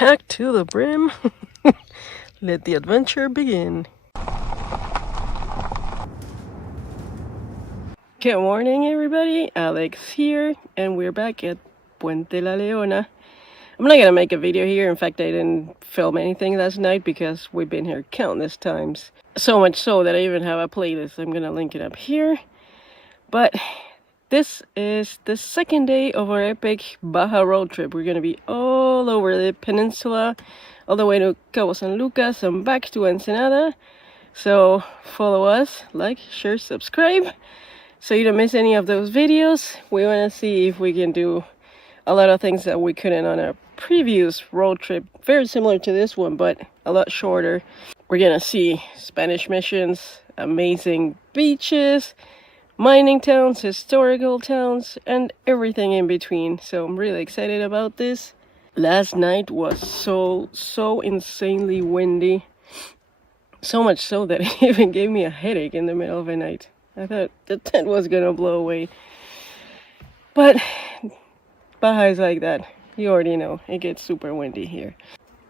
packed to the brim. Let the adventure begin. Good morning, everybody. Alex here, and we're back at Puente La Leona. I'm not gonna make a video here. In fact, I didn't film anything last night because we've been here countless times. So much so that I even have a playlist. I'm gonna link it up here. But this is the second day of our epic Baja road trip. We're gonna be all over the peninsula, all the way to Cabo San Lucas and back to Ensenada. So follow us, like, share, subscribe, so you don't miss any of those videos. We want to see if we can do a lot of things that we couldn't on our previous road trip. Very similar to this one, but a lot shorter. We're gonna see Spanish missions, amazing beaches, mining towns, historical towns, and everything in between. So I'm really excited about this. Last night was so insanely windy. So much so that it even gave me a headache in the middle of the night. I thought the tent was gonna blow away. But Baja is like that. You already know, it gets super windy here.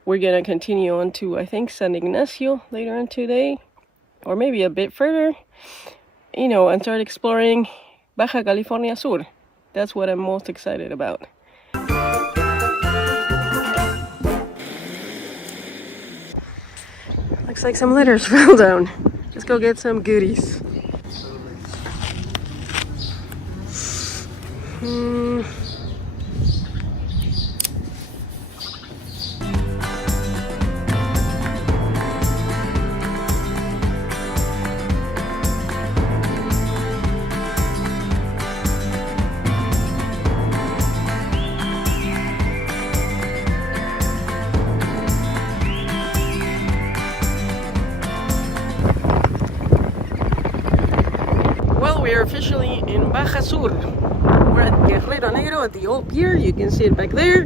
We're gonna continue on to, I think, San Ignacio later on today, or maybe a bit further, you know, and start exploring Baja California Sur. That's what I'm most excited about. Looks like some litters fell down. Let's go get some goodies. We're officially in Baja Sur. We're at Guerrero Negro at the old pier. You can see it back there.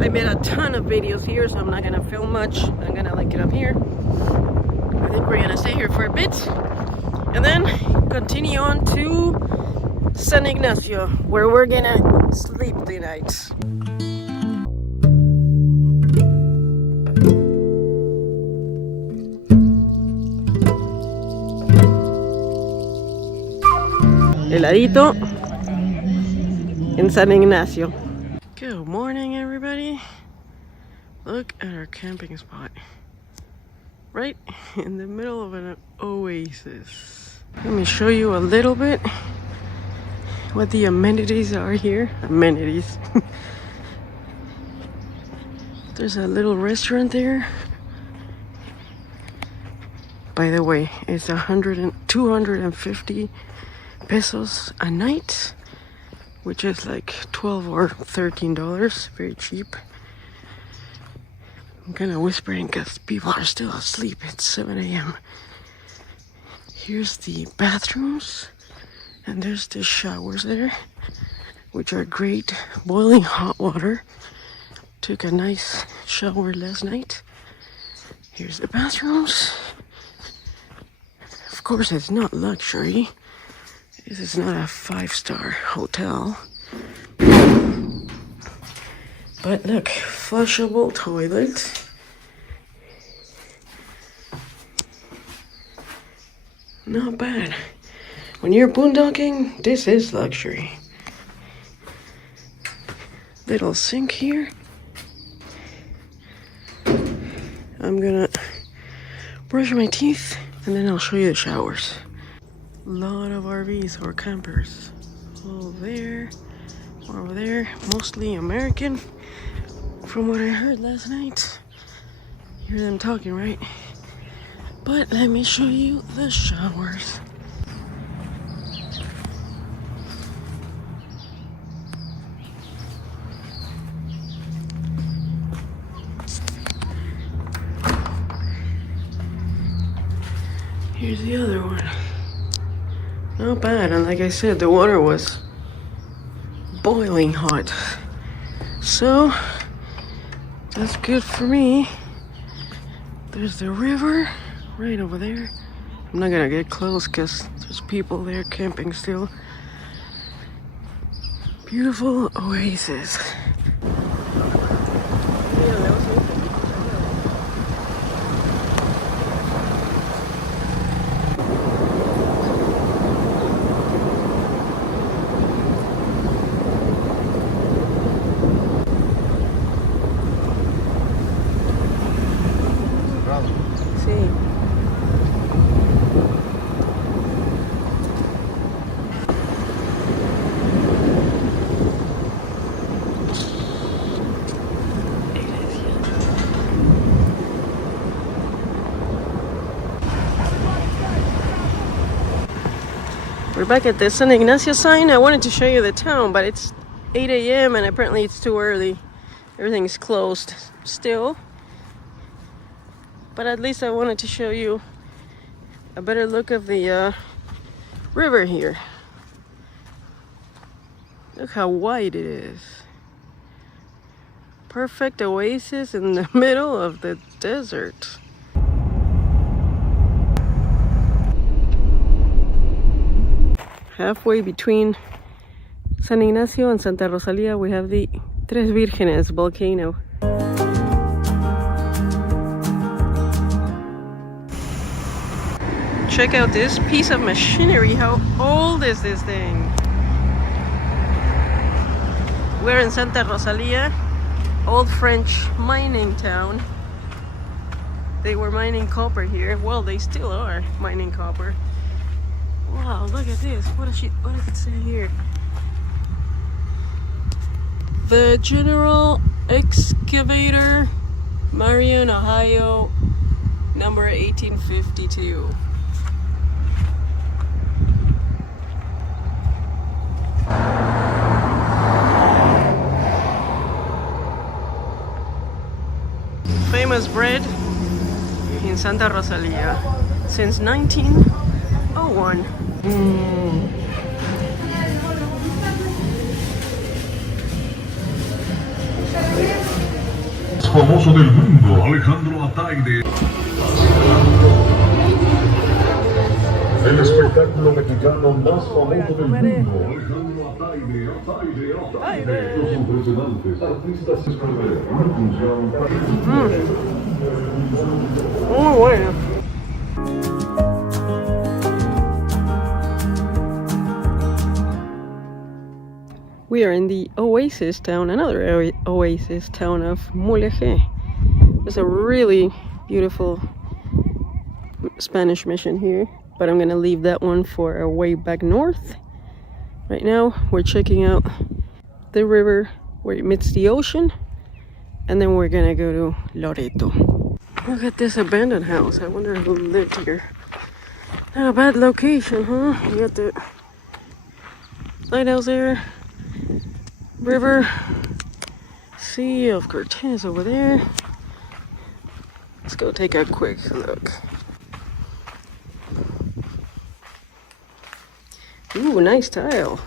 I made a ton of videos here, so I'm not gonna film much. I'm gonna link it up here. I think we're gonna stay here for a bit and then continue on to San Ignacio, where we're gonna sleep tonight. Heladito in San Ignacio. Good morning, everybody. Look at our camping spot. Right in the middle of an oasis. Let me show you a little bit what the amenities are here. Amenities. There's a little restaurant there. By the way, it's 250 pesos a night, which is like $12 or $13. Very cheap. I'm kind of whispering because people are still asleep. It's 7 a.m. Here's the bathrooms, and there's the showers there, which are great. Boiling hot water. Took a nice shower last night. Here's the bathrooms. Of course, it's not luxury. This is not a 5-star hotel. But look, flushable toilet. Not bad. When you're boondocking, this is luxury. Little sink here. I'm gonna brush my teeth and then I'll show you the showers. Lot of RVs or campers. All there, over there, mostly American, from what I heard last night. Hear them talking, right? But let me show you the showers. Here's the other one. Not bad, and like I said, the water was boiling hot. So, that's good for me. There's the river right over there. I'm not gonna get close because there's people there camping still. Beautiful oasis. Mira, back at the San Ignacio sign. I wanted to show you the town, but it's 8 a.m. and apparently it's too early. Everything's closed still. But at least I wanted to show you a better look of the river here. Look how wide it is. Perfect oasis in the middle of the desert. Halfway between San Ignacio and Santa Rosalía, we have the Tres Vírgenes volcano. Check out this piece of machinery. How old is this thing? We're in Santa Rosalía, old French mining town. They were mining copper here. Well, they still are mining copper. Wow, look at this. What does it say here? The General Excavator, Marion, Ohio, number 1852. Famous bread in Santa Rosalía since 1901. Famoso del mundo, Alejandro Ataide. El espectáculo mexicano más famoso del mundo, Alejandro Ataide. Los impresionantes artistas escolar, una función Muy bueno. We are in the oasis town, another oasis town of Mulegé. There's a really beautiful Spanish mission here, but I'm gonna leave that one for a way back north. Right now, we're checking out the river where it meets the ocean, and then we're gonna go to Loreto. Look at this abandoned house. I wonder who lived here. Not a bad location, huh? You got the lighthouse there. River, Sea of Cortez over there. Let's go take a quick look. Ooh, nice tile.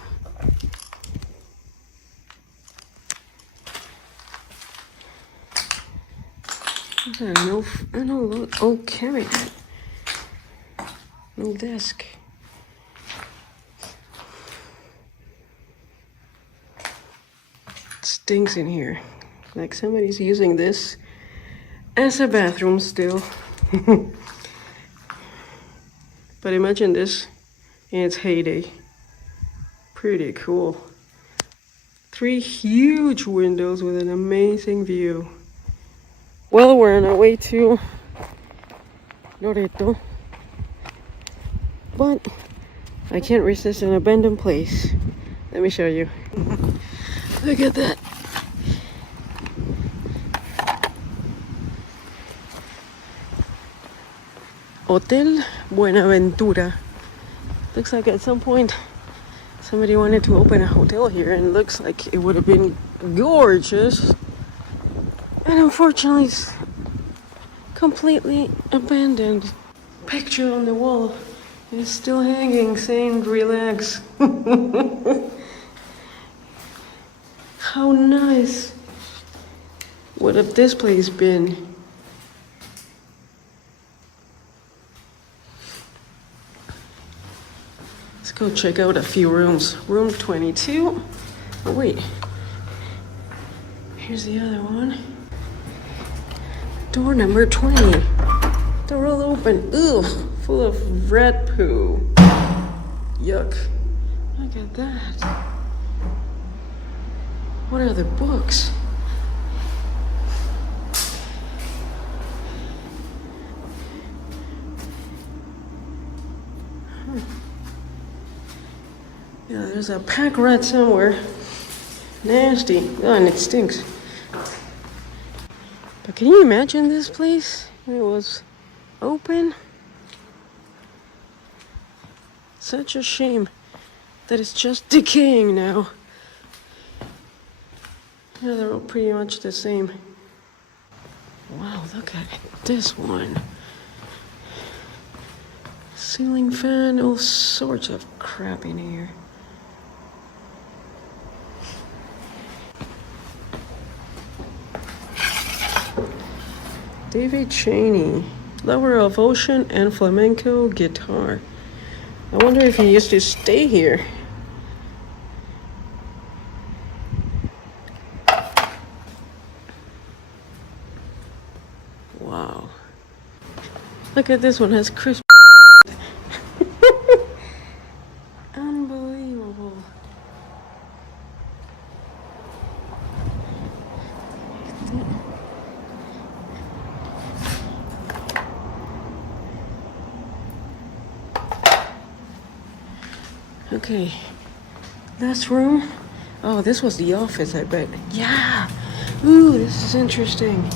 What's that? No old cabinet. No desk. Stinks in here. Like somebody's using this as a bathroom still. But imagine this in its heyday. Pretty cool. 3 huge windows with an amazing view. Well, we're on our way to Loreto, but I can't resist an abandoned place. Let me show you. Look at that. Hotel Buenaventura. Looks like at some point somebody wanted to open a hotel here, and it looks like it would have been gorgeous. And unfortunately it's completely abandoned. Picture on the wall is still hanging saying relax. How nice would have this place been? Let's go check out a few rooms. Room 22. Oh wait, here's the other one. Door number 20. They're all open. Ugh, full of rat poo. Yuck. Look at that. What are the books? Yeah, there's a pack rat somewhere. Nasty. Oh, and it stinks. But can you imagine this place? It was open. Such a shame. that is just decaying now. Yeah, they're all pretty much the same. Wow, look at this one. Ceiling fan, all sorts of crap in here. David Cheney, lover of ocean and flamenco guitar. I wonder if he used to stay here. Wow. Look at this one, has crisp. Unbelievable. Okay, last room. Oh, this was the office, I bet. Yeah. Ooh, this is interesting.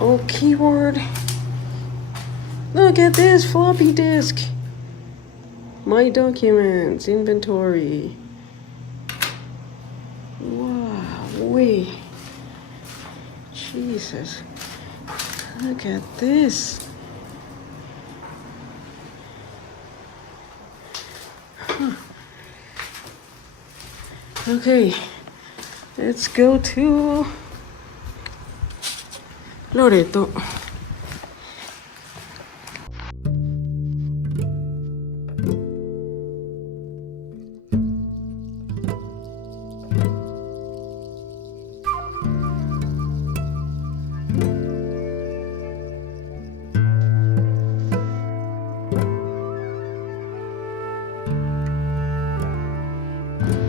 Oh, keyboard. Look at this floppy disk. My documents, inventory. Wow, wait. Jesus. Look at this. Okay, let's go to Loreto.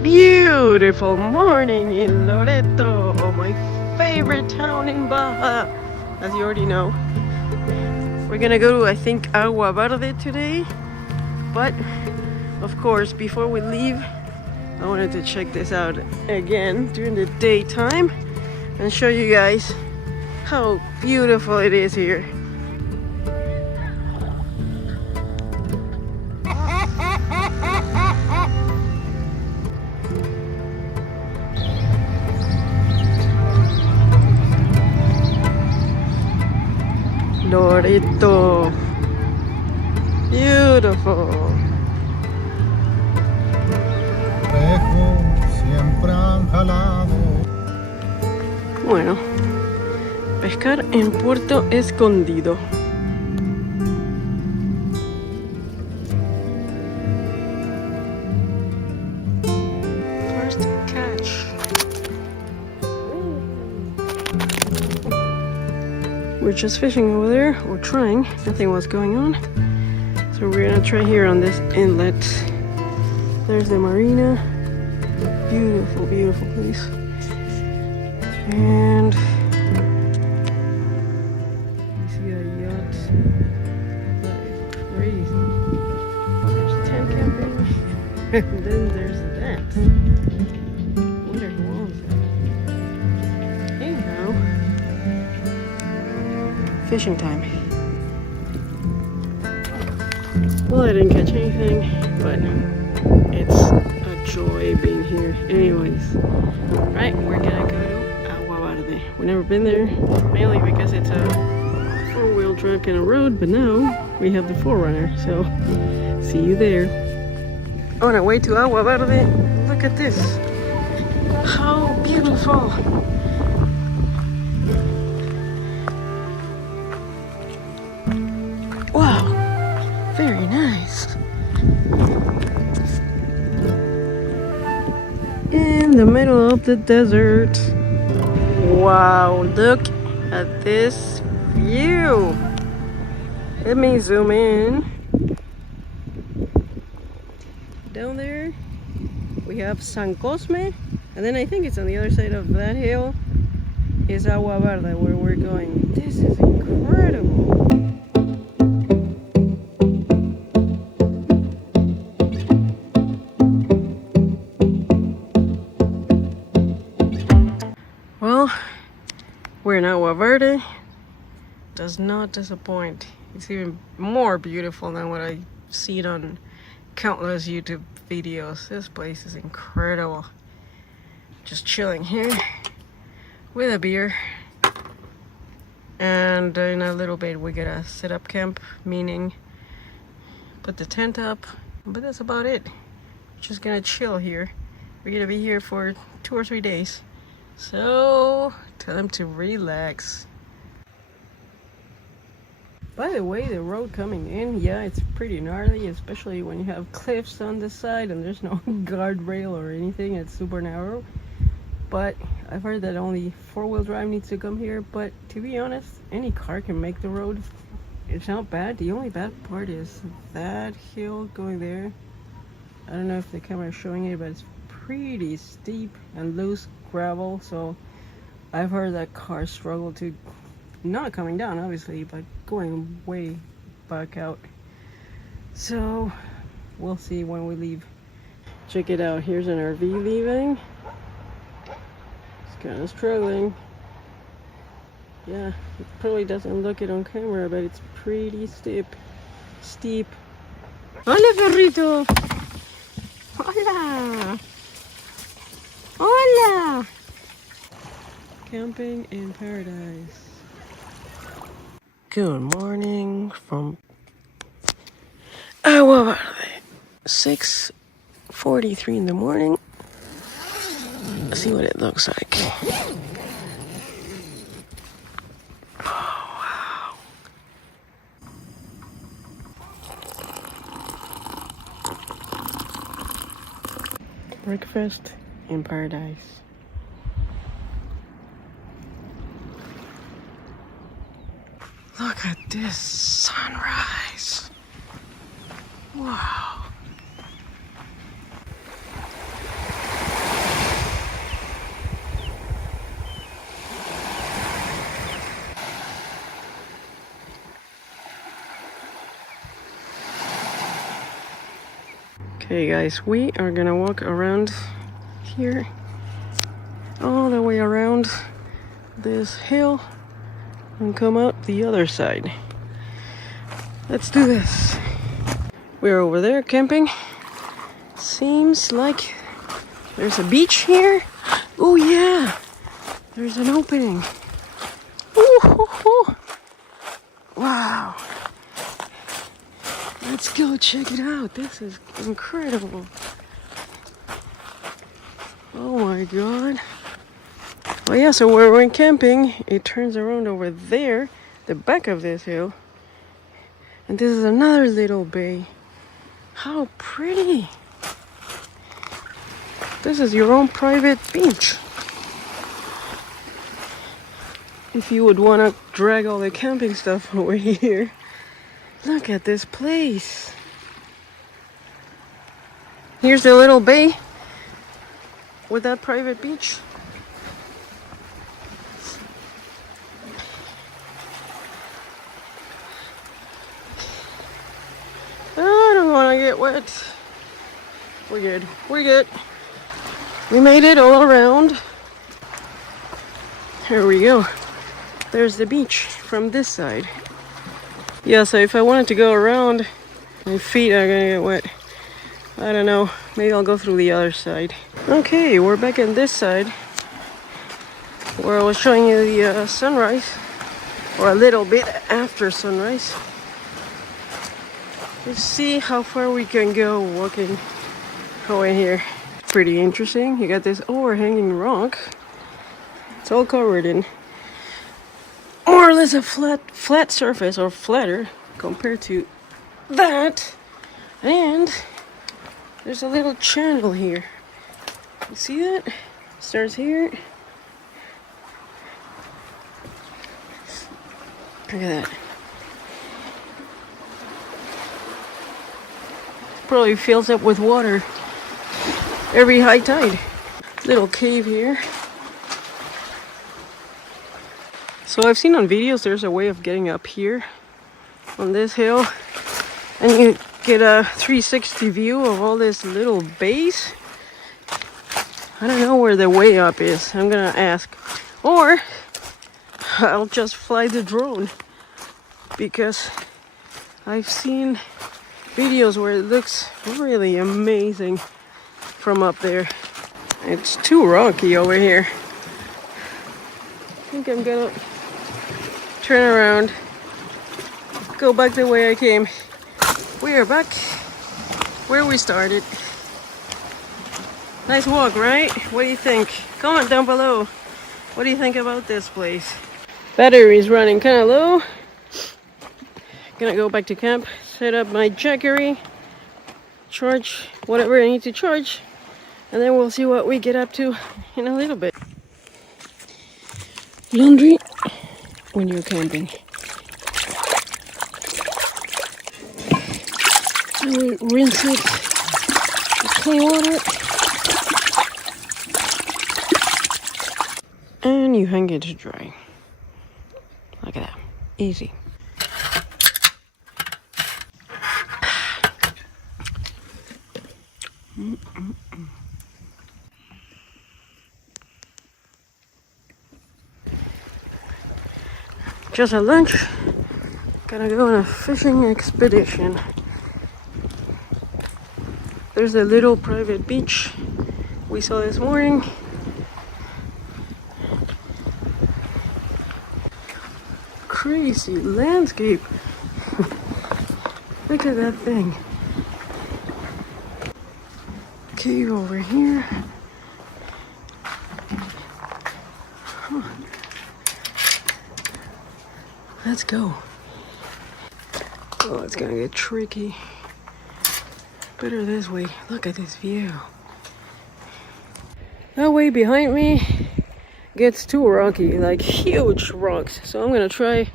Beautiful morning in Loreto, my favorite town in Baja, as you already know. We're gonna go to, I think, Agua Verde today, but of course, before we leave, I wanted to check this out again during the daytime and show you guys how beautiful it is here. Loreto, beautiful. Bueno, pescar en Puerto Escondido. First catch. We're just fishing over there, or trying. Nothing was going on. So we're gonna try here on this inlet. There's the marina. Beautiful, beautiful place. And you see a yacht. That is crazy. There's tent camping. And then there's that. Wonder who owns that. Anyhow, fishing time. Well, I didn't catch anything, but it's a joy being here. Anyways, right, we're gonna go to Agua Verde. We've never been there, mainly because it's a four-wheel truck and a road, but now we have the 4Runner, so see you there. On our way to Agua Verde, look at this. How beautiful. Wow, very nice. In the middle of the desert. Wow, look at this view. Let me zoom in. Down there we have San Cosme, and then I think it's on the other side of that hill is Agua Verde, where we're going. This is incredible. Well, we're in Agua Verde. Does not disappoint. It's even more beautiful than what I've seen on countless YouTube videos. This place is incredible. Just chilling here with a beer. And in a little bit we're gonna set up camp, meaning put the tent up. But that's about it. Just gonna chill here. We're gonna be here for 2 or 3 days. So tell them to relax. By the way, the road coming in, yeah, it's pretty gnarly, especially when you have cliffs on the side and there's no guardrail or anything. It's super narrow. But I've heard that only 4-wheel drive needs to come here. But to be honest, any car can make the road. It's not bad. The only bad part is that hill going there. I don't know if the camera is showing it, but it's pretty steep and loose gravel. So I've heard that cars struggle to, not coming down obviously, but going way back out. So we'll see when we leave. Check it out. Here's an RV leaving. It's kind of struggling. Yeah, it probably doesn't look it on camera, but it's pretty steep. Hola, perrito. Hola. Hola. Camping in paradise. Good morning from Agua Verde. 6:43 in the morning. Let's see what it looks like. Breakfast in paradise. Look at this sunrise. Wow. Okay guys, we are gonna walk around here, all the way around this hill and come out the other side. Let's do this. We're over there camping. Seems like there's a beach here. Oh yeah, there's an opening. Ooh, wow. Let's go check it out. This is incredible. Oh my god. Well, yeah, so where we're camping, it turns around over there, the back of this hill. And this is another little bay. How pretty. This is your own private beach. If you would want to drag all the camping stuff over here. Look at this place. Here's the little bay with that private beach. I don't want to get wet. We're good. We're good. We made it all around. Here we go. There's the beach from this side. Yeah, so if I wanted to go around, my feet are gonna get wet. I don't know. Maybe I'll go through the other side. Okay, we're back on this side where I was showing you the sunrise, or a little bit after sunrise. Let's see how far we can go walking over here. Pretty interesting. You got this overhanging rock. It's all covered in more or less a flat surface, or flatter compared to that. And there's a little channel here. You see that? Starts here. Look at that. Probably fills up with water every high tide. Little cave here. So I've seen on videos there's a way of getting up here on this hill, and you get a 360 view of all this little bays. I don't know where the way up is. I'm gonna ask, or I'll just fly the drone, because I've seen videos where it looks really amazing from up there. It's too rocky over here. I think I'm gonna turn around, go back the way I came. We are back where we started. Nice walk, right? What do you think? Comment down below. What do you think about this place? Battery is running kind of low. Gonna go back to camp, set up my jackery, charge whatever I need to charge, and then we'll see what we get up to in a little bit. Laundry when you're camping. And we rinse it with clean water. And you hang it to dry. Look at that. Easy. Just at lunch, gonna go on a fishing expedition. There's a little private beach we saw this morning. Crazy landscape. Look at that thing. Cave over here. Huh. Let's go. Oh, it's gonna get tricky. Better this way. Look at this view. That way behind me gets too rocky, like huge rocks. So I'm gonna try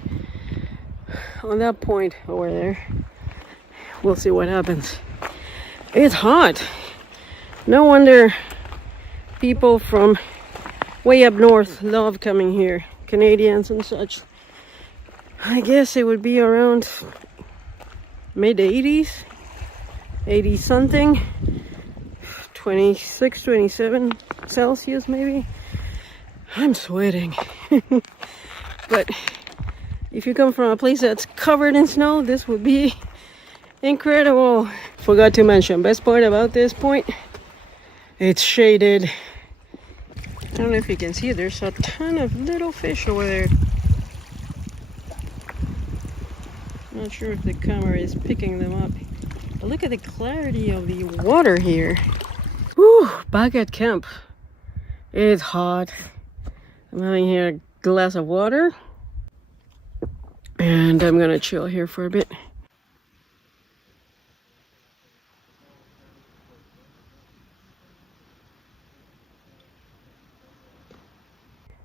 on that point over there. We'll see what happens. It's hot. No wonder people from way up north love coming here. Canadians and such. I guess it would be around mid 80s, 80 something, 26, 27 Celsius maybe. I'm sweating. But if you come from a place that's covered in snow, this would be incredible. Forgot to mention, best part about this point, it's shaded. I don't know if you can see, there's a ton of little fish over there. Not sure if the camera is picking them up. But look at the clarity of the water here. Whew, back at camp. It's hot. I'm having here a glass of water. And I'm gonna chill here for a bit.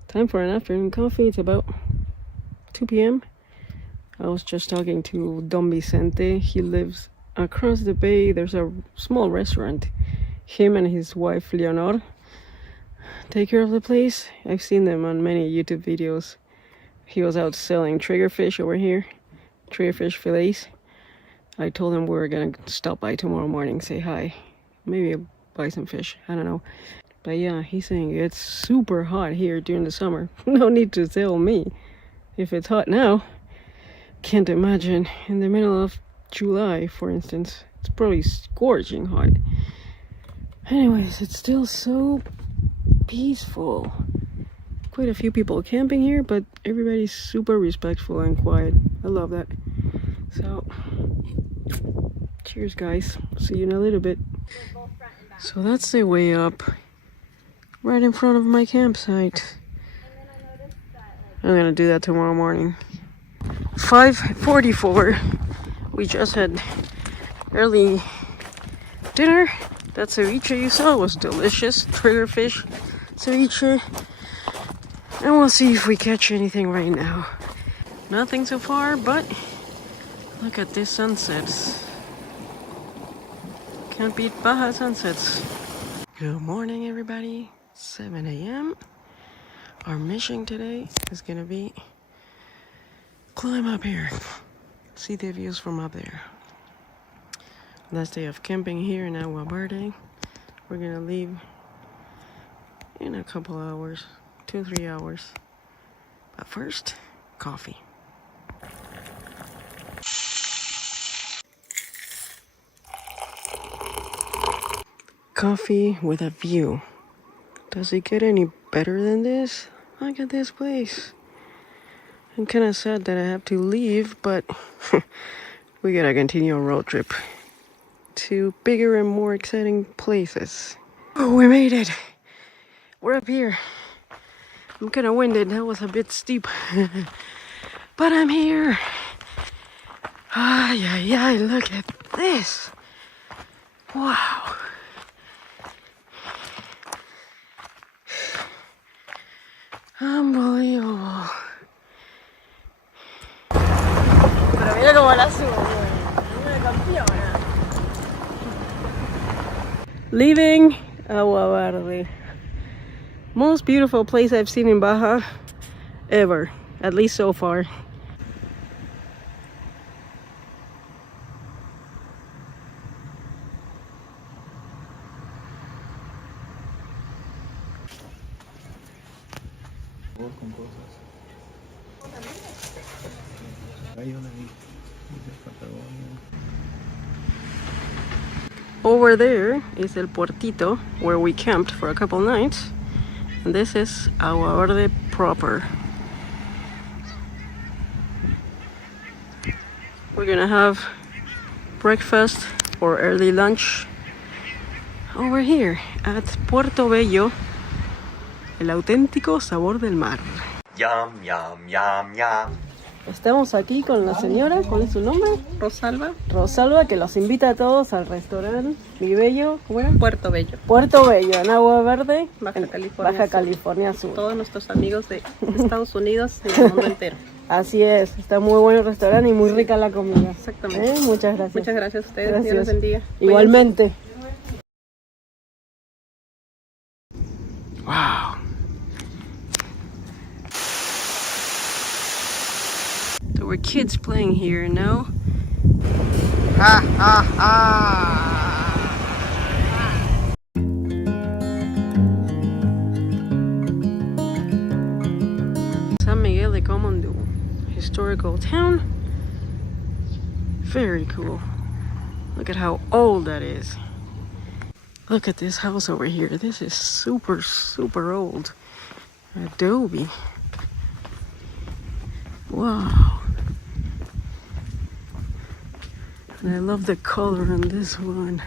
Time for an afternoon coffee. It's about 2 p.m. I was just talking to Don Vicente. He lives across the bay. There's a small restaurant. Him and his wife Leona take care of the place. I've seen them on many YouTube videos. He was out selling triggerfish over here, triggerfish fillets. I told him we were gonna stop by tomorrow morning, say hi, maybe buy some fish, I don't know. But yeah, he's saying it's super hot here during the summer. No need to tell me if it's hot now. Can't imagine in the middle of July, for instance. It's probably scorching hot. Anyways, it's still so peaceful. Quite a few people camping here, but everybody's super respectful and quiet. I love that. So, cheers guys. See you in a little bit. So that's the way up. Right in front of my campsite. I'm gonna do that tomorrow morning. 5:44. We just had early dinner. That ceviche you saw was delicious. Triggerfish ceviche. And we'll see if we catch anything right now. Nothing so far, but look at this sunsets. Can't beat Baja sunsets. Good morning, everybody. 7 a.m. Our mission today is gonna be climb up here, see the views from up there. Last day of camping here in Agua Verde. We're gonna leave in a couple hours, 2-3 hours. But first, coffee. coffee with a view. Does it get any better than this? Look at this place. I'm kind of sad that I have to leave, but we gotta continue our road trip to bigger and more exciting places. Oh, we made it. We're up here. I'm kind of winded. That was a bit steep. But I'm here. Ay, ay, ay, look at this. Wow. Unbelievable. Pero mira cómo la subo, una campeona. Leaving Agua Verde. Most beautiful place I've seen in Baja ever, at least so far. Over there is El Puertito, where we camped for a couple nights. And this is Agua Verde proper. We're gonna have breakfast or early lunch over here at Puerto Bello, el auténtico sabor del mar. Yum, yum, yum, yum. Estamos aquí con la señora, ¿cuál es su nombre? Rosalba, Rosalba, que los invita a todos al restaurante Mi Bello, ¿cómo era? Puerto Bello, Puerto Bello, en Agua Verde, Baja en California Baja Sur. California Sur. Todos nuestros amigos de Estados Unidos y del mundo entero. Así es, está muy bueno el restaurante y muy rica la comida. Exactamente. Muchas gracias. Muchas gracias a ustedes. Gracias. Dios los bendiga. Igualmente. Wow. There were kids playing here, no? Ha ha ha! San Miguel de Comondú, historical town. Very cool. Look at how old that is. Look at this house over here. This is super, super old. Adobe. Wow. And I love the color on this one.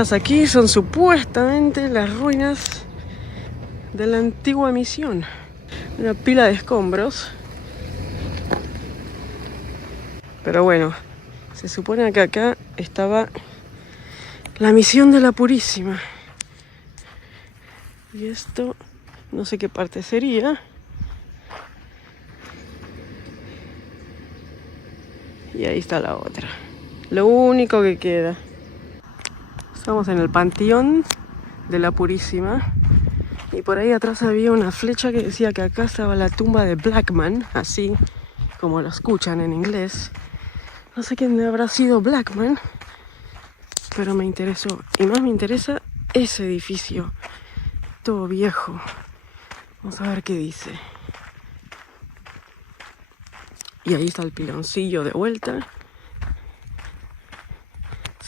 Estas aquí son supuestamente las ruinas de la antigua misión. Una pila de escombros. Pero bueno, se supone que acá estaba la misión de la Purísima. Y esto, no sé qué parte sería. Y ahí está la otra. Lo único que queda. Estamos en el panteón de la Purísima. Y por ahí atrás había una flecha que decía que acá estaba la tumba de Blackman. Así como lo escuchan en inglés. No sé quién habrá sido Blackman. Pero me interesó. Y más me interesa ese edificio. Todo viejo. Vamos a ver qué dice. Y ahí está el piloncillo de vuelta.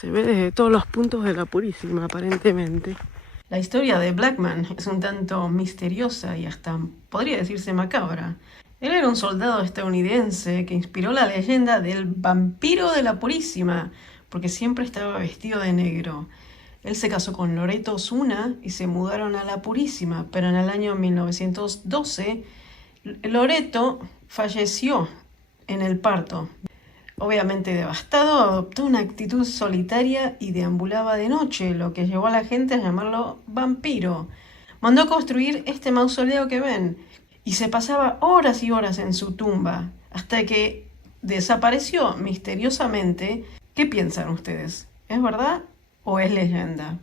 Se ve desde todos los puntos de la Purísima, aparentemente. La historia de Blackman es un tanto misteriosa y hasta podría decirse macabra. Él era un soldado estadounidense que inspiró la leyenda del vampiro de la Purísima, porque siempre estaba vestido de negro. Él se casó con Loreto y se mudaron a la Purísima, pero en el año 1912 Loreto falleció en el parto. Obviamente devastado, adoptó una actitud solitaria y deambulaba de noche, lo que llevó a la gente a llamarlo vampiro. Mandó construir este mausoleo que ven y se pasaba horas y horas en su tumba hasta que desapareció misteriosamente. ¿Qué piensan ustedes? ¿Es verdad o es leyenda?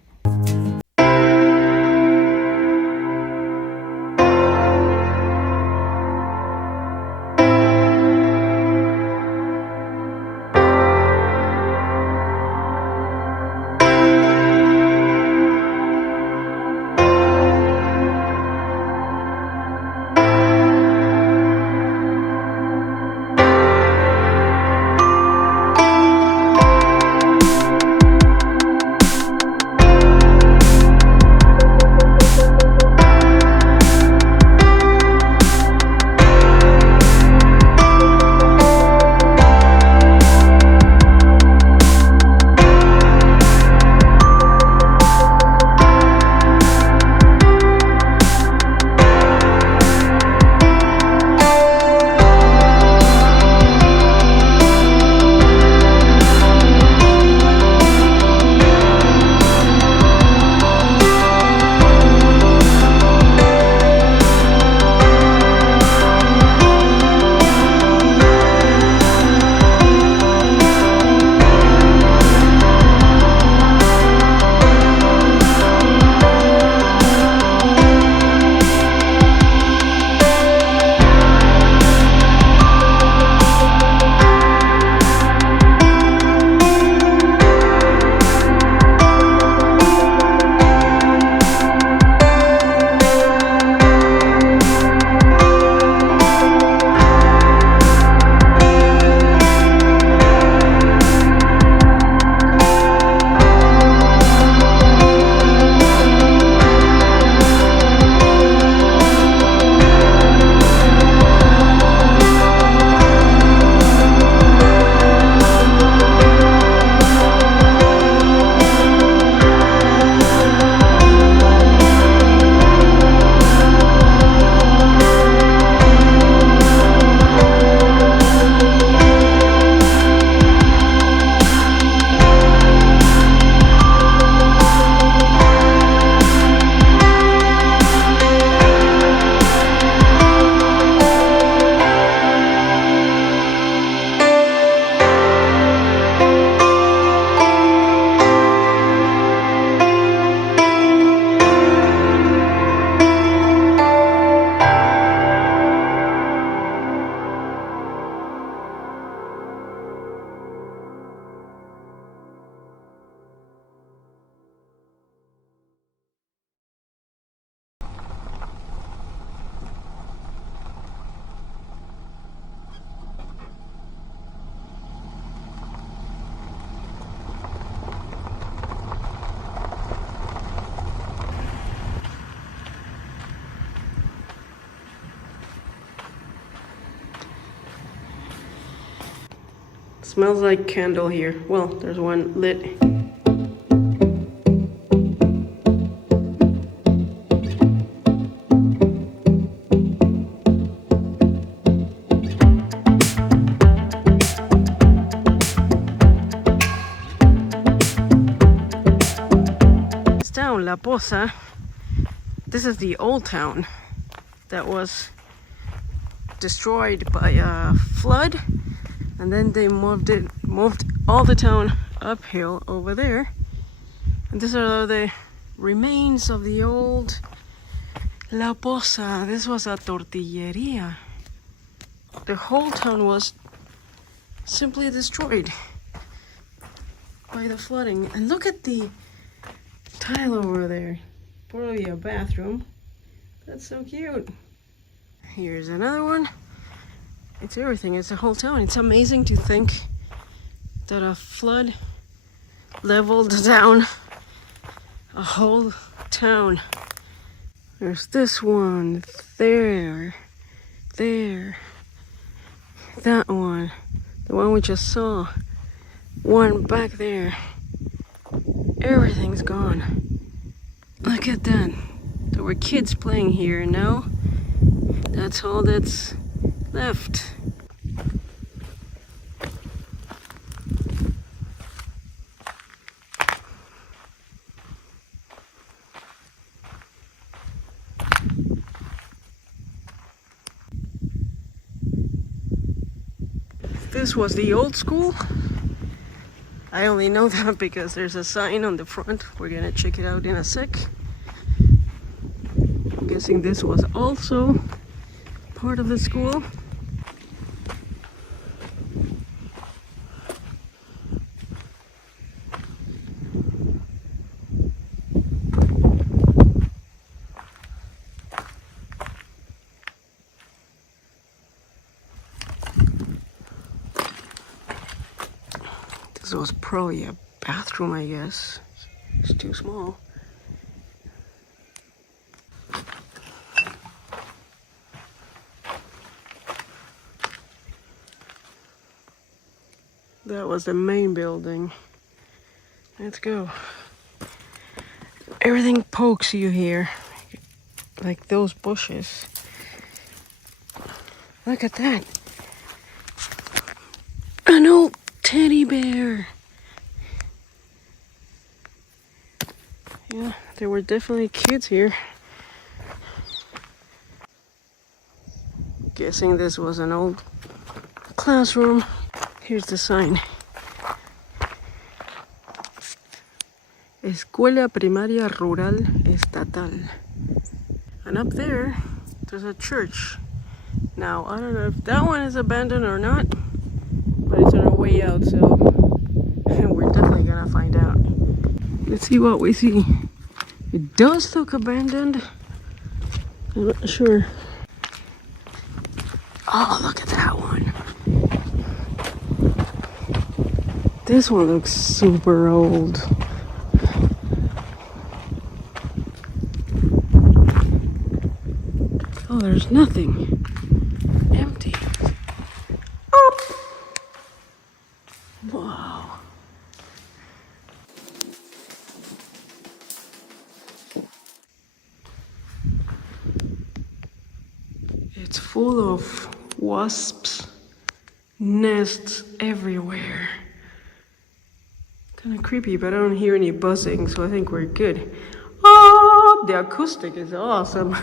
Smells like candle here. Well, there's one lit. Poza. This is the old town that was destroyed by a flood, and then they moved all the town uphill over there. And these are the remains of the old La Poza. This was a tortilleria. The whole town was simply destroyed by the flooding. And look at the tile over there. Probably a bathroom. That's so cute. Here's another one. It's everything. It's a whole town. It's amazing to think that a flood leveled down a whole town. There's this one, there, that one, the one we just saw, one back there. Everything's gone. Look at that. There were kids playing here, and now that's all that's left. This was the old school. I only know that because there's a sign on the front. We're gonna check it out in a sec. I'm guessing this was also part of the school. This was probably a bathroom, I guess. It's too small. That was the main building. Let's go. Everything pokes you here, like those bushes. Look at that. An old teddy bear. Yeah, there were definitely kids here. Guessing this was an old classroom. Here's the sign. Escuela Primaria Rural Estatal. And up there, there's a church. Now, I don't know if that one is abandoned or not, but it's on our way out, so we're definitely gonna find out. Let's see what we see. It does look abandoned. I'm not sure. Oh, look at that one. This one looks super old. Oh, there's nothing. Empty. Oh! Wow. It's full of wasps' nests everywhere. Kind of creepy, but I don't hear any buzzing, so I think we're good. Oh, the acoustic is awesome.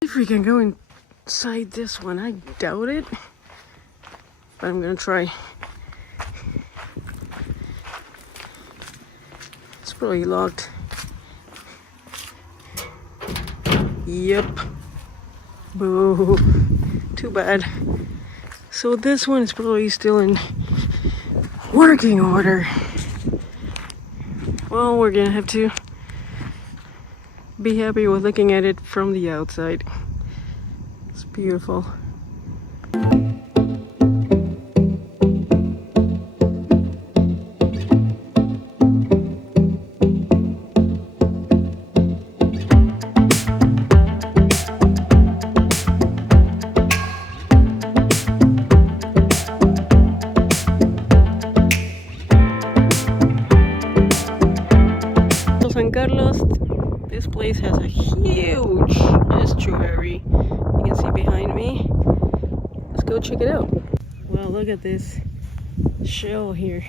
If we can go inside this one, I doubt it, but I'm gonna try. It's probably locked. Yep. Boo. Too bad. So this one is probably still in working order. Well, we're gonna have to be happy with looking at it from the outside. It's beautiful. San Carlos, this place has a huge estuary. You can see behind me. Let's go check it out. Wow, look at this shell here.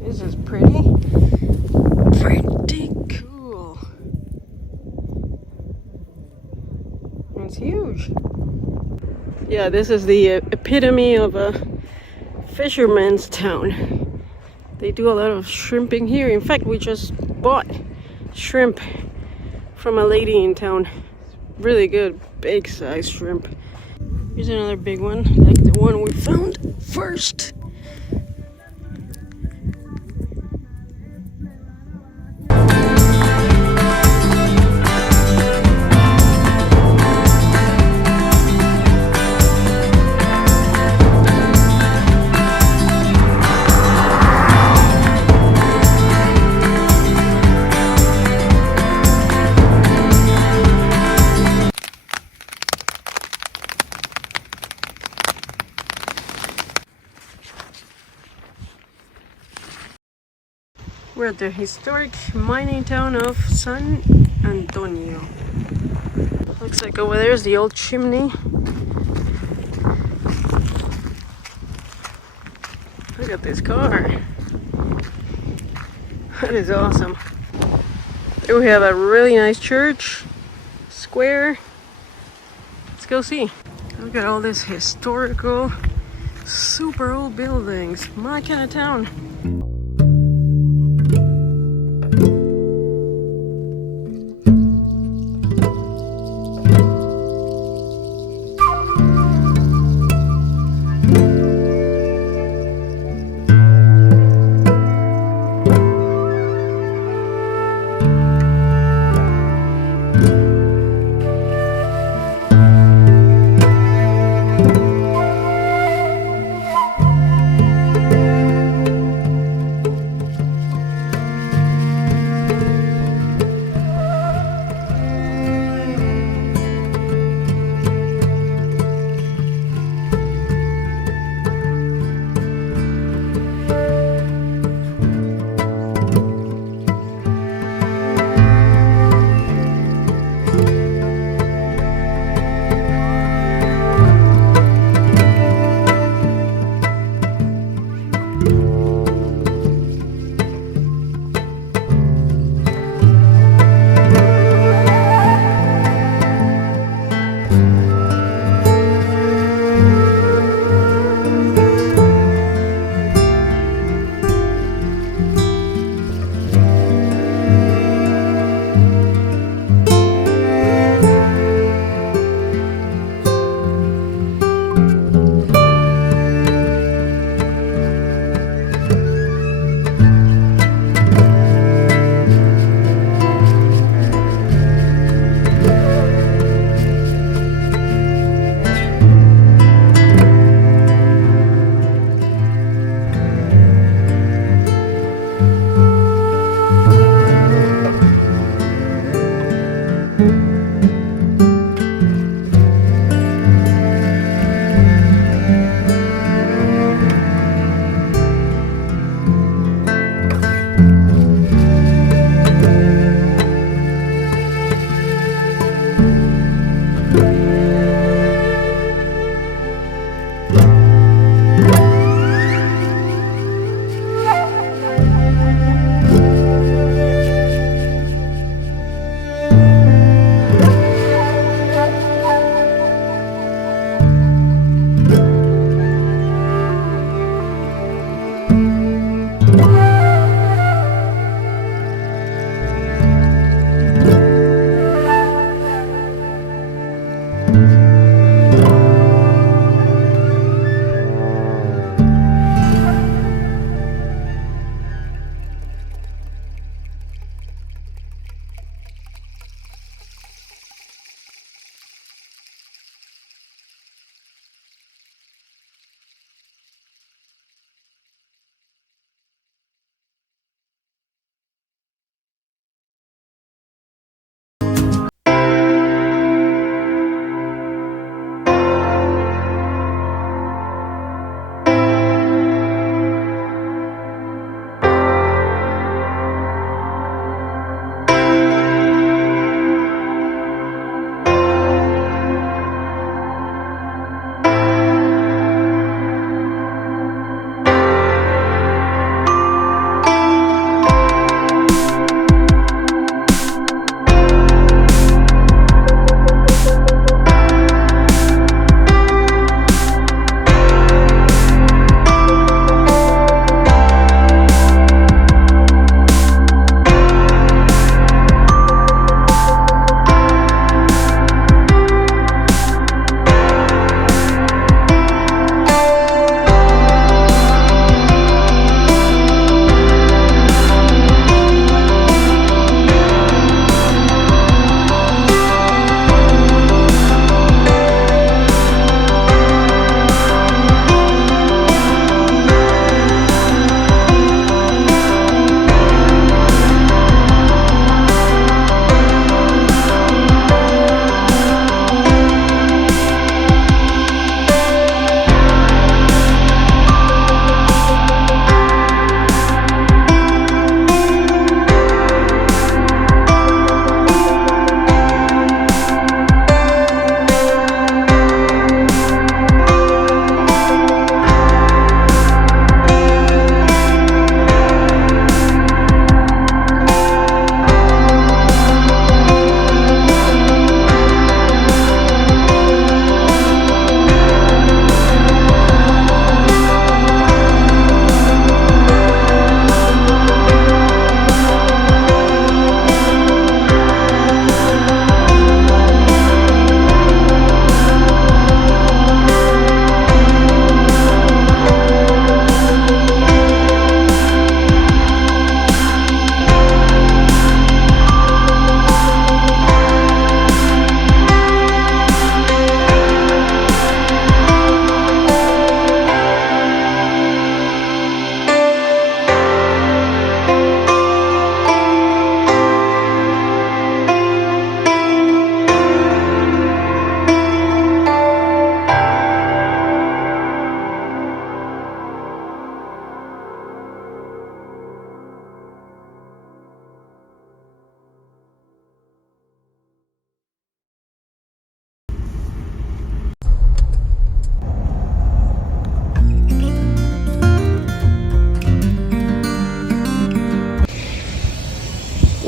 This is pretty cool. It's huge. Yeah, this is the epitome of a fisherman's town. They do a lot of shrimping here. In fact, we just bought shrimp from a lady in town. Really good, big size shrimp. Here's another big one, like the one we found first. We're at the historic mining town of San Antonio. Looks like over there is the old chimney. Look at this car. That is awesome. Here we have a really nice church, square. Let's go see. Look at all this historical, super old buildings. My kind of town.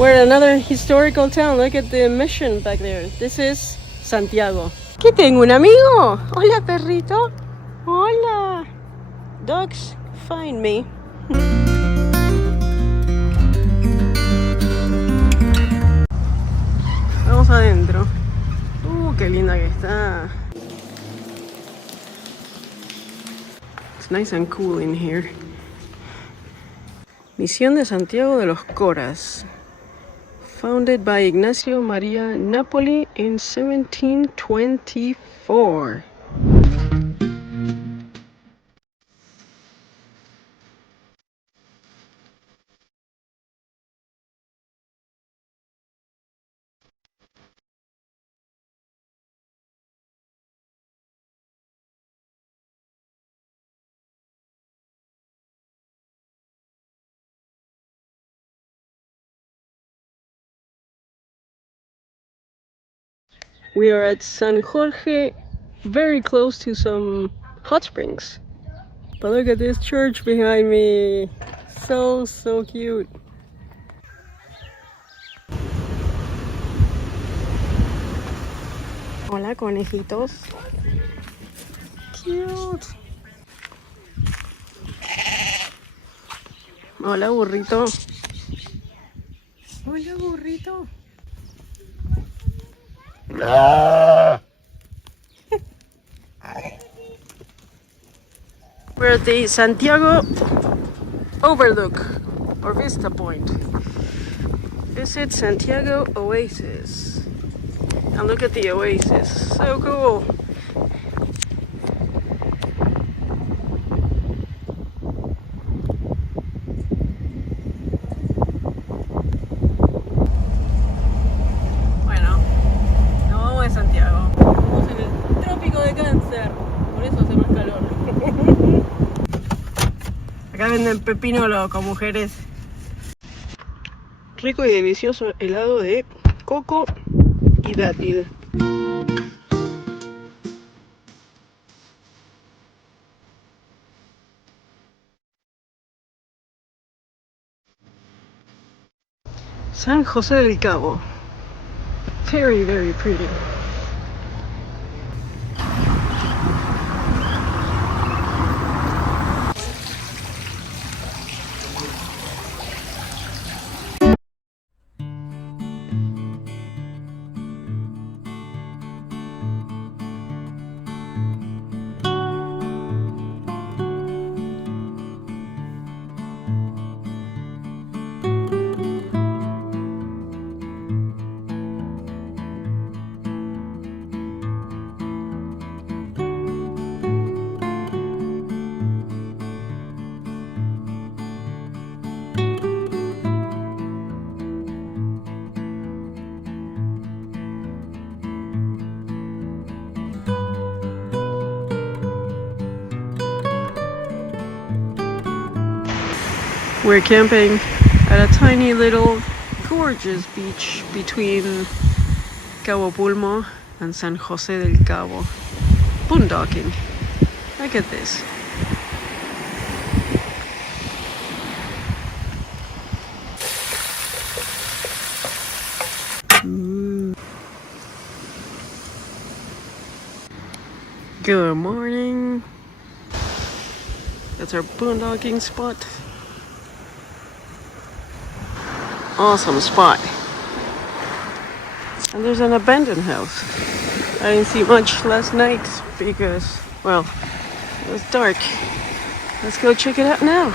We're in another historical town. Look at the mission back there. This is Santiago. ¿Qué tengo? ¿Un amigo? Hola, perrito. Hola. Dogs, find me. Vamos adentro. Qué linda que está. It's nice and cool in here. Misión de Santiago de los Coras. Founded by Ignacio Maria Napoli in 1724. We are at San Jorge, very close to some hot springs. But look at this church behind me. So cute. Hola, conejitos. Cute. Hola, burrito. Hola, burrito. We're at the Santiago Overlook or Vista Point. Visit Santiago Oasis. And look at the oasis. So cool. Bueno, nos vamos de Santiago. Estamos en el trópico de Cáncer. Por eso hace más calor. Acá venden pepino loco, mujeres. Rico y delicioso helado de coco y dátil. San José del Cabo. Very, very pretty. We're camping at a tiny little gorgeous beach between Cabo Pulmo and San José del Cabo. Boondocking. Look at this. Good morning. That's our boondocking spot. Awesome spot. And there's an abandoned house. I didn't see much last night because, well, it was dark. Let's go check it out now.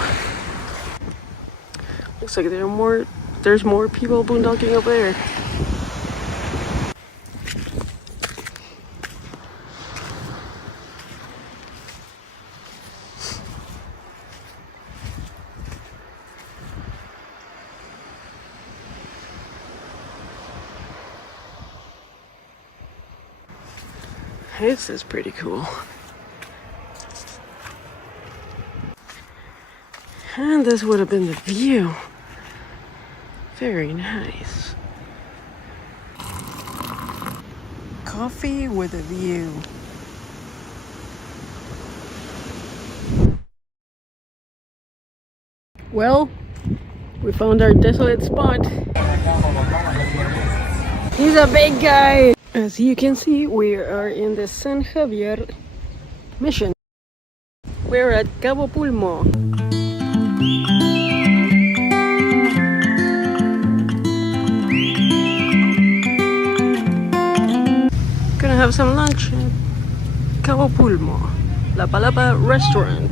Looks like there's more people boondocking up there. This is pretty cool. And this would have been the view. Very nice. Coffee with a view. Well, We found our desolate spot. He's a big guy. As you can see, we are in the San Javier Mission. We're at Cabo Pulmo. Gonna have some lunch at Cabo Pulmo, La Palapa restaurant.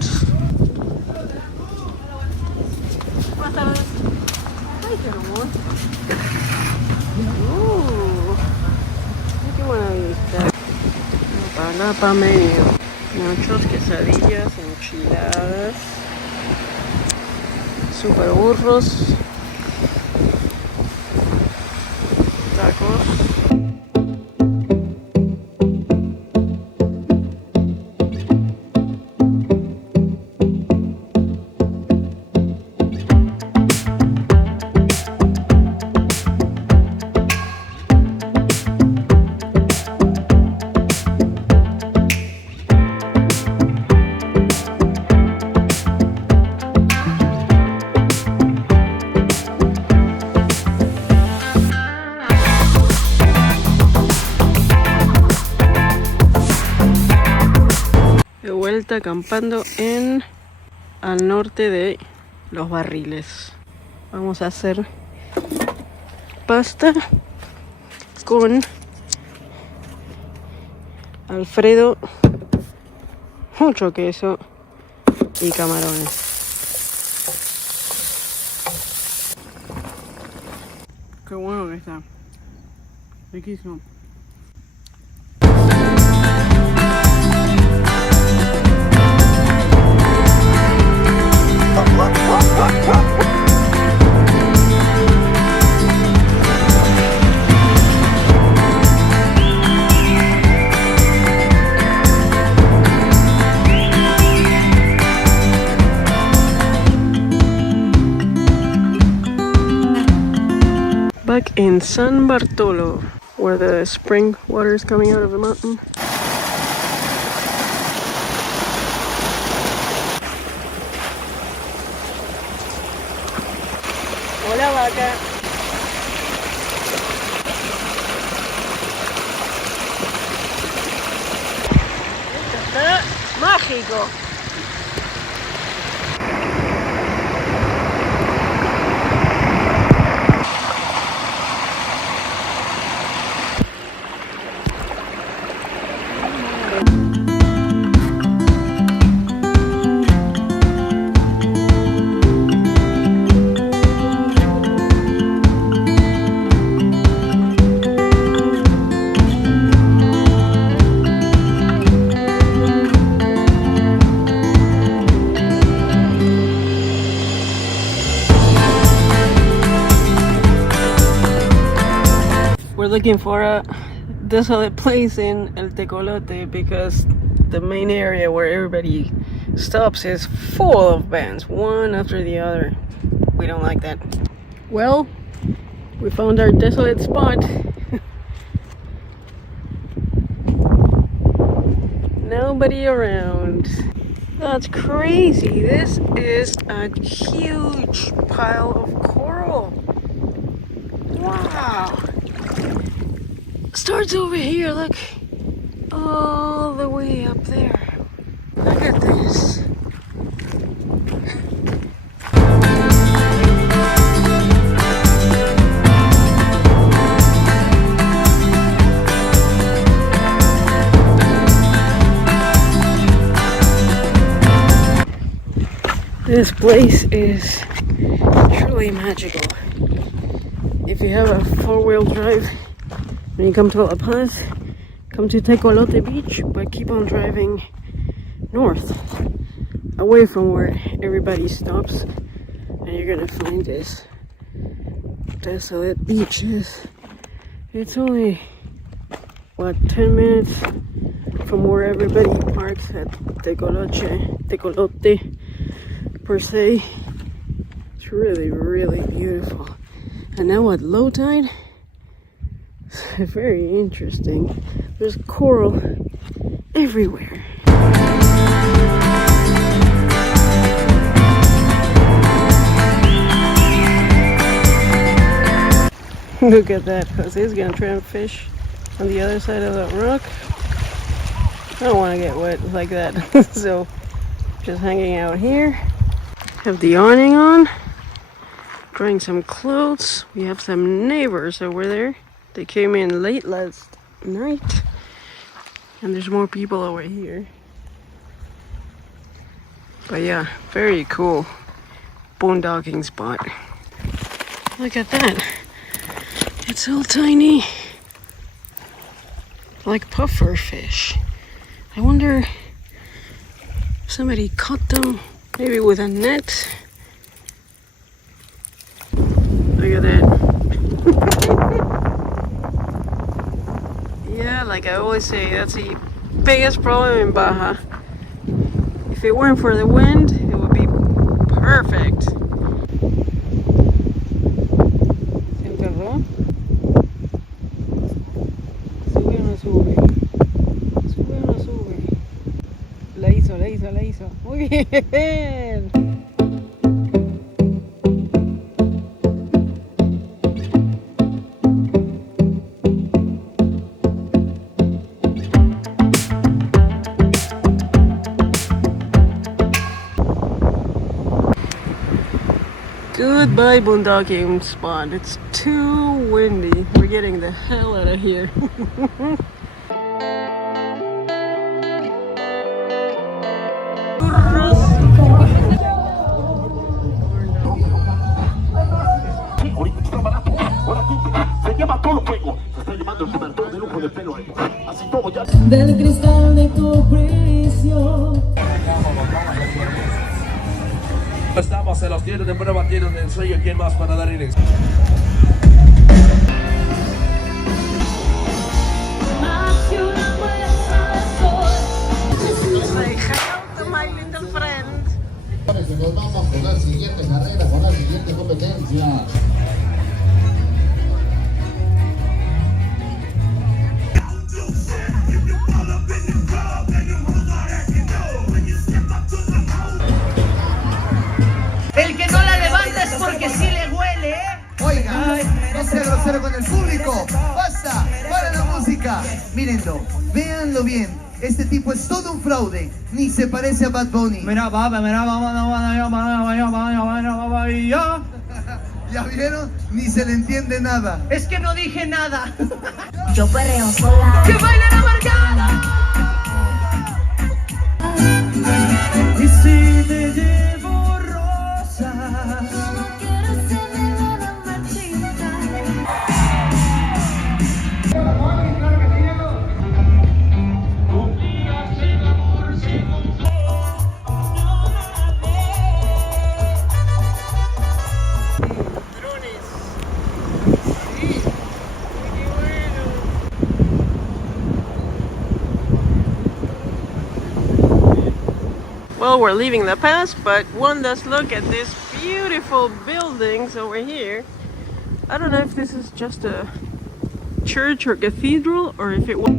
Palapa menu. Nachos, quesadillas, enchiladas, super burros, tacos. Acampando al norte de los barriles. Vamos a hacer pasta con Alfredo, mucho queso y camarones. Qué bueno que está, riquísimo. Back in San Bartolo, where the spring water is coming out of the mountain. Hola, vaca. Esto está mágico. We're looking for a desolate place in El Tecolote because the main area where everybody stops is full of bands, one after the other. We don't like that. Well, we found our desolate spot. Nobody around. That's crazy. This is a huge pile of coral. Wow. Starts over here, look. All the way up there. Look at this. This place is truly magical. If you have a four-wheel drive, when you come to La Paz, come to Tecolote Beach, but keep on driving north, away from where everybody stops, and you're gonna find this desolate beaches. It's only, what, 10 minutes from where everybody parks at Tecolote per se. It's really, really beautiful. And now at low tide, very interesting. There's coral everywhere. Look at that. Jose's gonna try and fish on the other side of that rock. I don't want to get wet like that. So just hanging out here. Have the awning on. Drying some clothes. We have some neighbors over there. They came in late last night. And there's more people over here. But yeah, very cool boondocking spot. Look at that. It's all tiny. Like puffer fish. I wonder if somebody caught them, maybe with a net. Look at that. Yeah, like I always say, that's the biggest problem in Baja. If it weren't for the wind, it would be perfect. ¿Se enterró? ¿Sube o no sube? ¿Sube o no sube? La hizo, la hizo, la hizo. Muy bien. Goodbye boondocking spot. It's too windy. We're getting the hell out of here. Del cristal de tu prisión. Estamos en los tiros de prueba, tiros de ensayo. ¿Quién más para dar inicio? Nos vamos con la siguiente carrera, con la siguiente competencia. El que no la levanta es porque sí le huele, ¿eh? Oiga, no sea grosero con el público. Basta, para la música. Mírenlo, véanlo bien. Este tipo es todo un fraude. Ni se parece a Bad Bunny. ¿Ya vieron? Ni se le entiende nada. Es que no dije nada. Yo perreo sola. ¡Que bailen amargada! Y si te llevo rosas. No quiero ser de nada marchita. Well, we're leaving the pass, but one last look at these beautiful buildings over here. I don't know if this is just a church or cathedral, or if it was...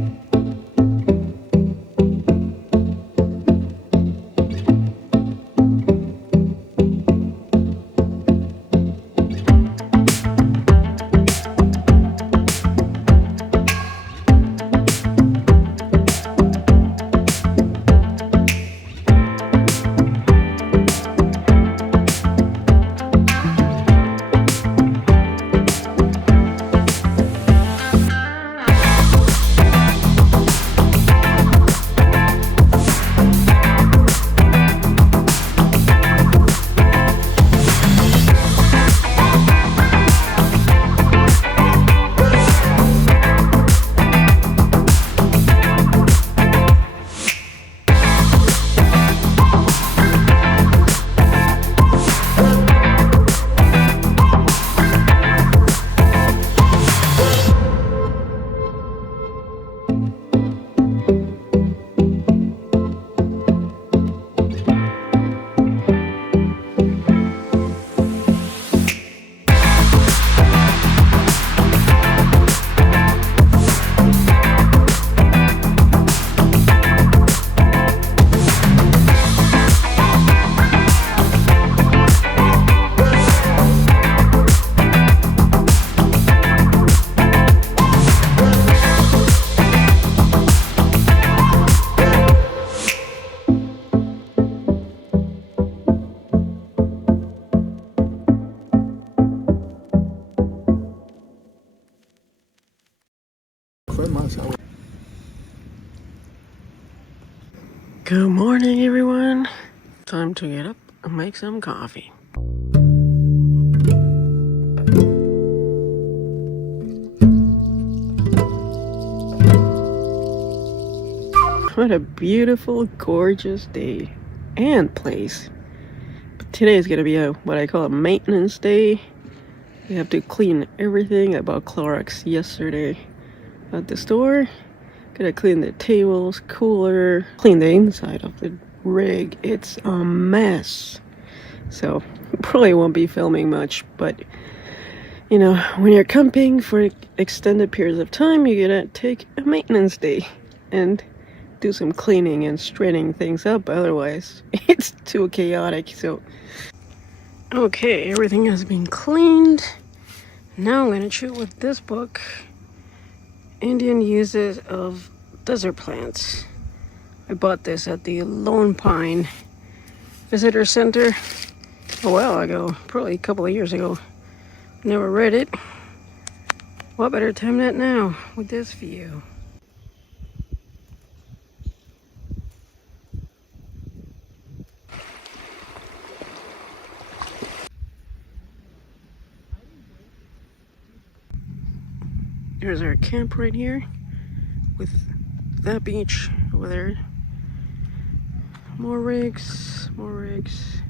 Good morning, everyone. Time to get up and make some coffee. What a beautiful, gorgeous day and place. But today is going to be what I call a maintenance day. We have to clean everything. I bought Clorox yesterday at the store. Gotta clean the tables, cooler, clean the inside of the rig. It's a mess. So probably won't be filming much, but you know, when you're camping for extended periods of time, you gotta take a maintenance day and do some cleaning and straightening things up. Otherwise, it's too chaotic. So, okay, everything has been cleaned. Now I'm gonna shoot with this book. Indian Uses of Desert Plants. I bought this at the Lone Pine Visitor Center a while ago, probably a couple of years ago. Never read it. What better time than now with this view? There's our camp right here with that beach over there. More rigs, more rigs.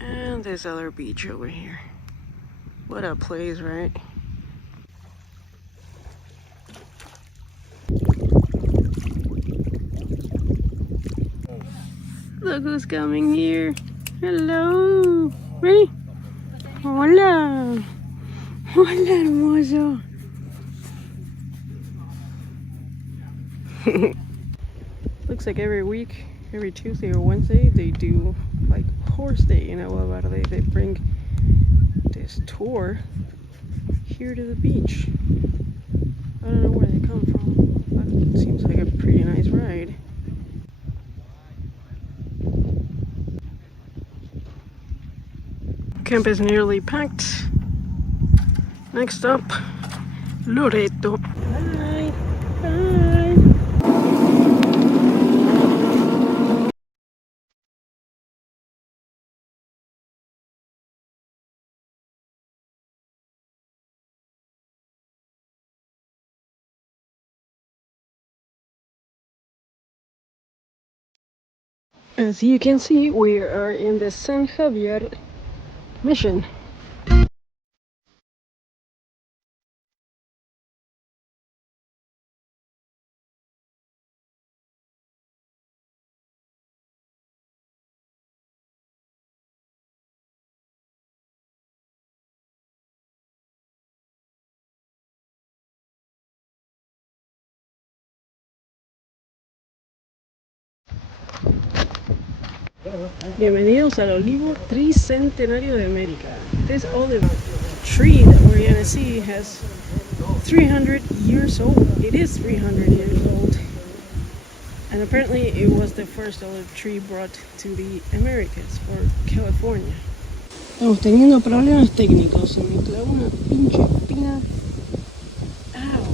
And this other beach over here. What a place, right? Look who's coming here. Hello. Ready? Hola. Hola, hermoso. Looks like every week, every Tuesday or Wednesday, they do like horse day in Agua Verde. They bring this tour here to the beach. I don't know where they come from, but it seems like a pretty nice ride. Camp is nearly packed. Next up, Loreto. Hi. Hi. As you can see, we are in the San Javier Mission. Bienvenidos al olivo tricentenario de América. This olive tree that we're gonna see has 300 years old. It is 300 years old. And apparently it was the first olive tree brought to the Americas, or California. Estamos teniendo problemas técnicos. Se me clavó una pinche espina. ¡Au!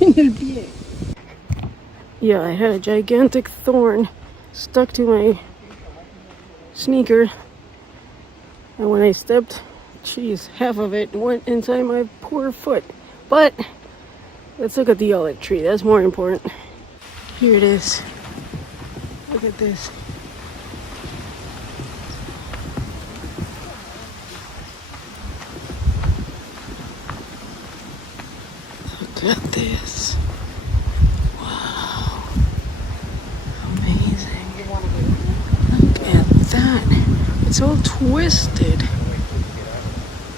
En el pie. Yeah, I had a gigantic thorn stuck to my sneaker, and when I stepped, geez, half of it went inside my poor foot. But let's look at the olive tree. That's more important. Here it is. Look at this. Look at this. Wow. Amazing. Look at that. It's all twisted.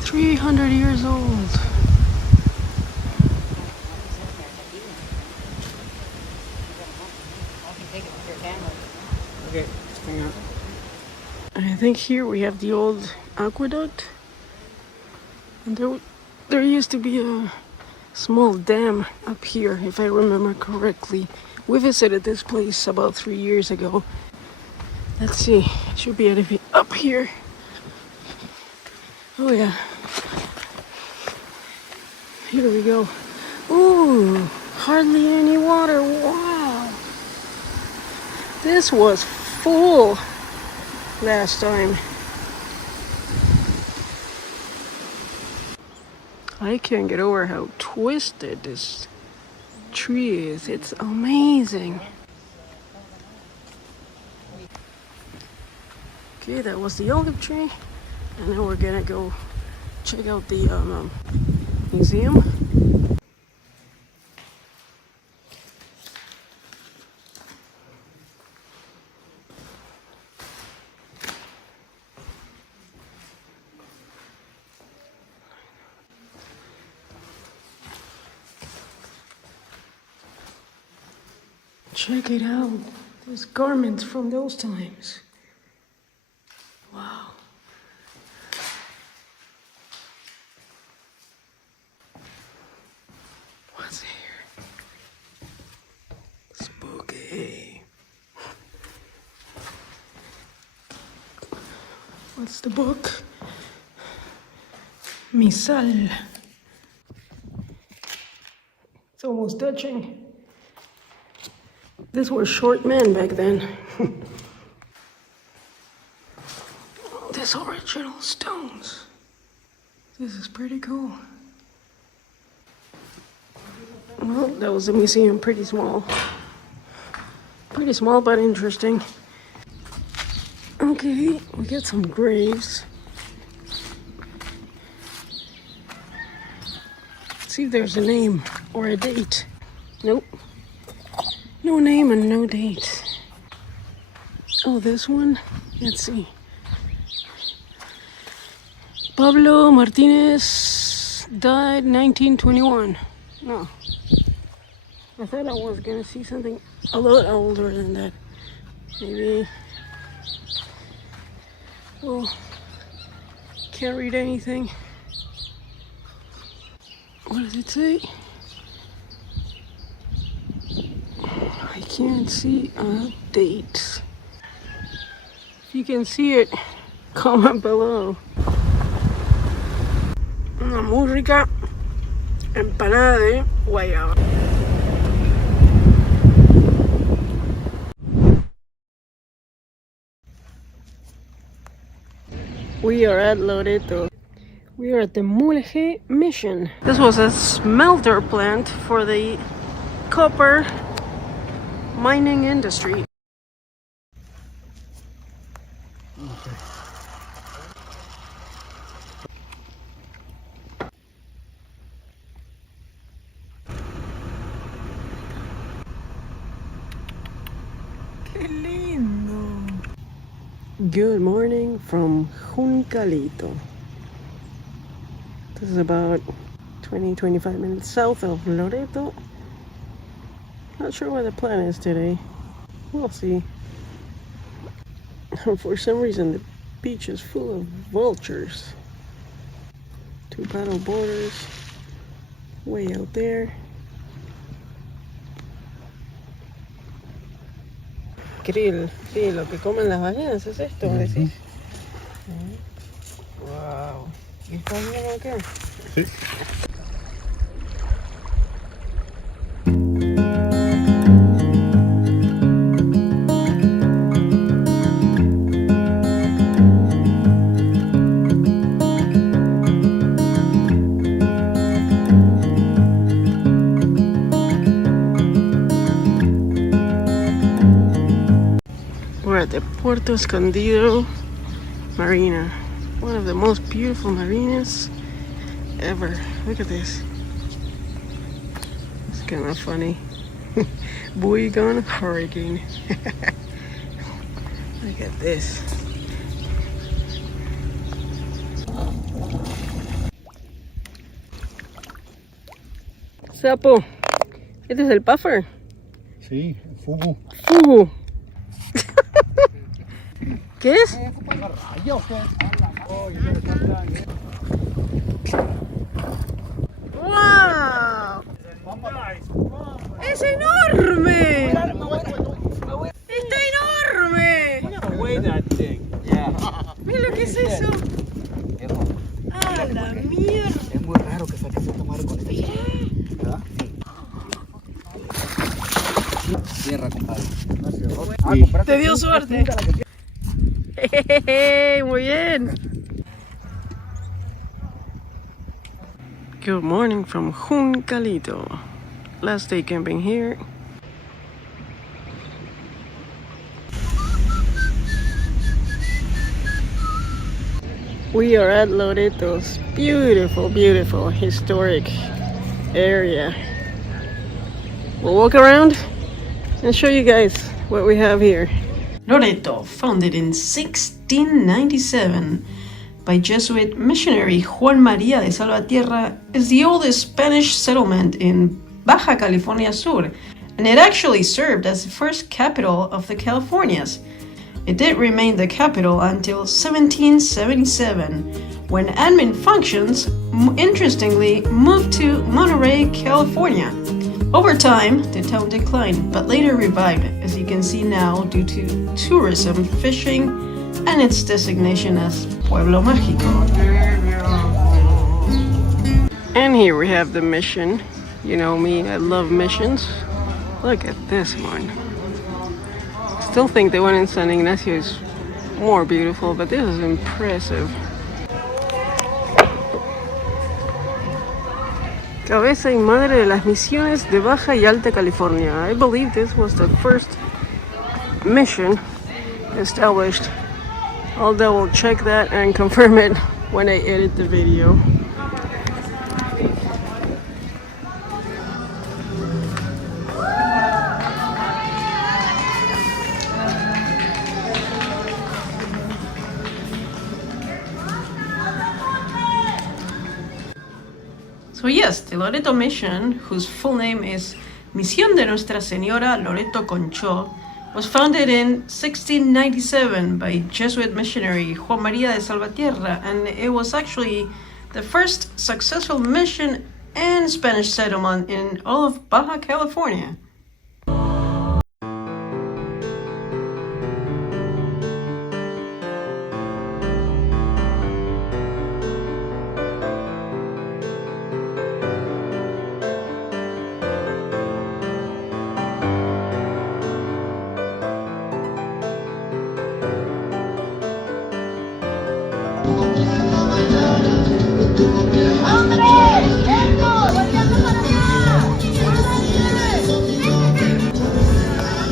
300 years old. Okay, hang on. I think here we have the old aqueduct. And there used to be a small dam up here, if I remember correctly. We visited this place about 3 years ago. Let's see, should be able to be up here. Oh yeah. Here we go. Ooh, Hardly any water. Wow. This was full last time. I can't get over how twisted this tree is. It's amazing. Okay, that was the olive tree. And then we're gonna go check out the museum. Check it out. There's garments from those times. Wow. What's here? Spooky. What's the book? Misal. It's almost touching. These were short men back then. These original stones. This is pretty cool. Well, that was the museum. Pretty small. Pretty small, but interesting. Okay, we got some graves. Let's see if there's a name or a date. Nope. No name and no date. Oh, this one? Let's see. Pablo Martinez died 1921. No. I thought I was gonna see something a lot older than that. Maybe. Oh, can't read anything. What does it say? I can't see a date. If you can see it, comment below. Una muy rica empanada de guayaba. We are at Loreto. We are at the Mulegé Mission. This was a smelter plant for the copper mining industry. Okay. Qué lindo. Good morning from Juncalito. This is about 20-25 minutes south of Loreto. Not sure what the plan is today. We'll see. For some reason, the beach is full of vultures. 2 paddle boarders way out there. Krill, sí, lo que comen las ballenas es esto, ¿decís? Wow. ¿Y está bien acá? Sí. We're at the Puerto Escondido Marina. One of the most beautiful marinas ever. Look at this. It's kind of funny. Buoy gone hurricane. Look at this. Sapo. Este es el puffer. Sí, fugu. Fugu. ¿Qué es? ¡Wow! ¡Es enorme! ¡Está enorme! Mira lo que es eso. ¡Ah, la mierda! Es muy raro que saques esta madre con esta. ¿Verdad? tierra, compadre. Te dio suerte. Hey, muy bien. Good morning from Juncalito. Last day camping here. We are at Loreto's beautiful, beautiful historic area. We'll walk around and show you guys what we have here. Loreto, founded in 1697 by Jesuit missionary Juan María de Salvatierra, is the oldest Spanish settlement in Baja California Sur, and it actually served as the first capital of the Californias. It did remain the capital until 1777, when admin functions, interestingly, moved to Monterey, California. Over time, the town declined, but later revived, as you can see now, due to tourism, fishing, and its designation as Pueblo Mágico. And here we have the mission. You know me, I love missions. Look at this one. Still think the one in San Ignacio is more beautiful, but this is impressive. Cabeza y madre de las misiones de Baja y Alta California. I believe this was the first mission established. I'll double check that and confirm it when I edit the video. So yes, the Loreto Mission, whose full name is Misión de Nuestra Señora Loreto Concho, was founded in 1697 by Jesuit missionary Juan María de Salvatierra, and it was actually the first successful mission and Spanish settlement in all of Baja California.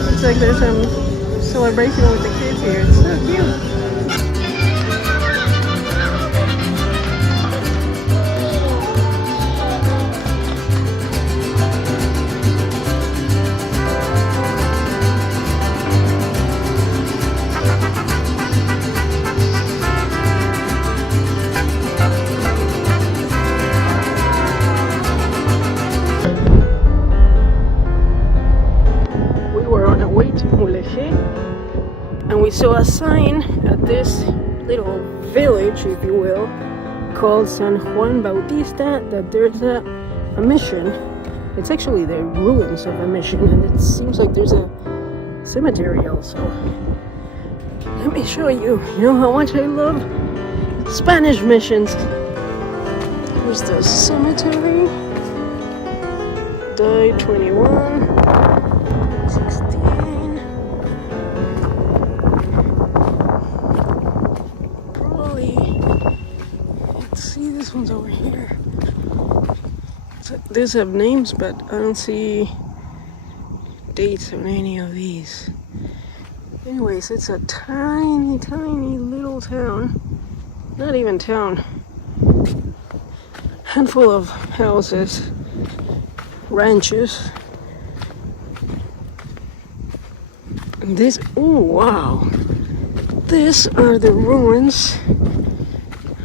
Looks like there's some celebration with the kids here. It's so cute. Mulegé, and we saw a sign at this little village, if you will, called San Juan Bautista, that there's a mission. It's actually the ruins of a mission, and it seems like there's a cemetery also. Let me show you. You know how much I love Spanish missions. Here's the cemetery. Died 21, 16. This one's over here. So these have names, but I don't see dates on any of these. Anyways, it's a tiny, tiny little town. Not even town. Handful of houses, ranches. And this, oh wow. These are the ruins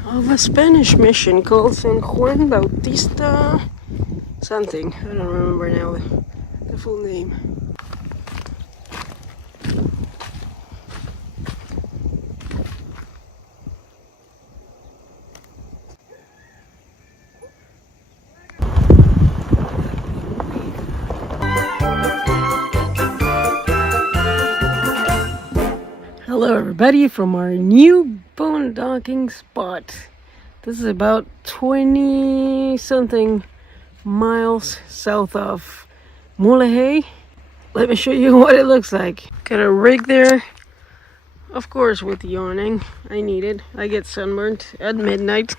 of a Spanish mission called San Juan Bautista something. I don't remember now the full name. Hello everybody from our new boondocking spot. This is about 20 something miles south of Mulegé, Let me show you what it looks like. Got a rig there. Of course, with yawning, I need it. I get sunburned at midnight.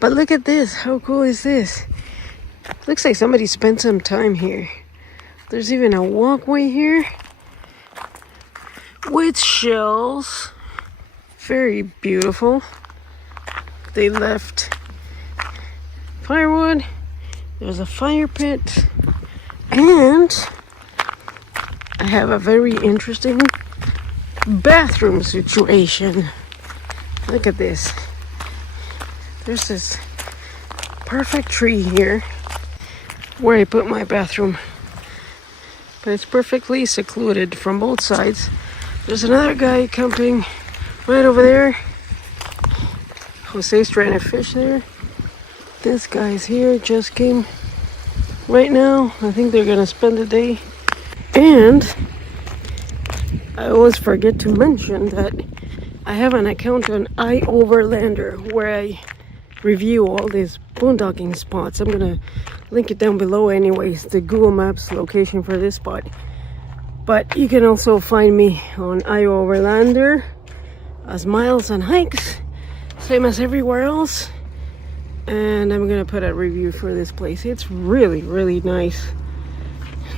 But look at this. How cool is this? Looks like somebody spent some time here. There's even a walkway here with shells. Very beautiful. They left firewood. There's a fire pit. And I have a very interesting bathroom situation. Look at this. There's this perfect tree here where I put my bathroom, but it's perfectly secluded from both sides. There's another guy camping right over there. Jose's trying to fish there. This guy's here, just came right now. I think they're gonna spend the day. And I always forget to mention that I have an account on iOverlander where I review all these boondocking spots. I'm gonna link it down below anyways, the Google Maps location for this spot. But you can also find me on iOverlander as miles and hikes, same as everywhere else. And I'm gonna put a review for this place. It's really, really nice.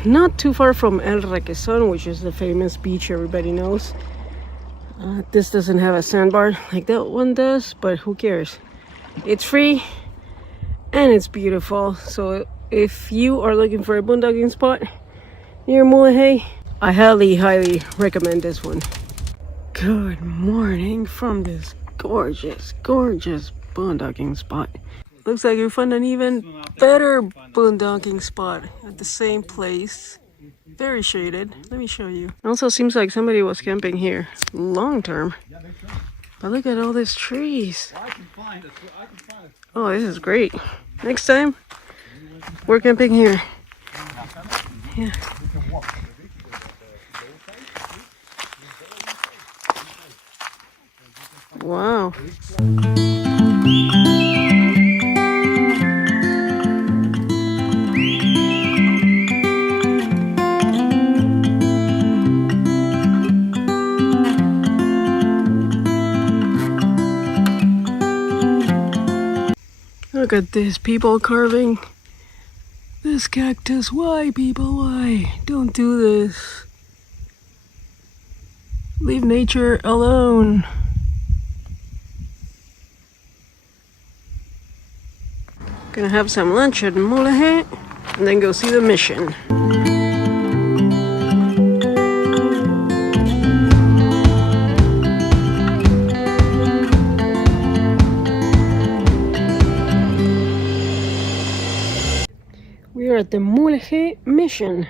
Not too far from El Requesón, which is the famous beach everybody knows. This doesn't have a sandbar like that one does, but who cares? It's free and it's beautiful. So if you are looking for a boondocking spot near Mulegé, I highly recommend this one. Good morning from this gorgeous boondocking spot. Looks like you found an even better boondocking spot at the same place. Very shaded. Let me show you. It also seems like somebody was camping here long term. But look at all these trees. Oh, this is great. Next time, we're camping here. Yeah. Wow. Look at this, people carving this cactus. Why, people, why? Don't do this. Leave nature alone. Gonna have some lunch at Mulegé and then go see the mission. We are at the Mulegé Mission.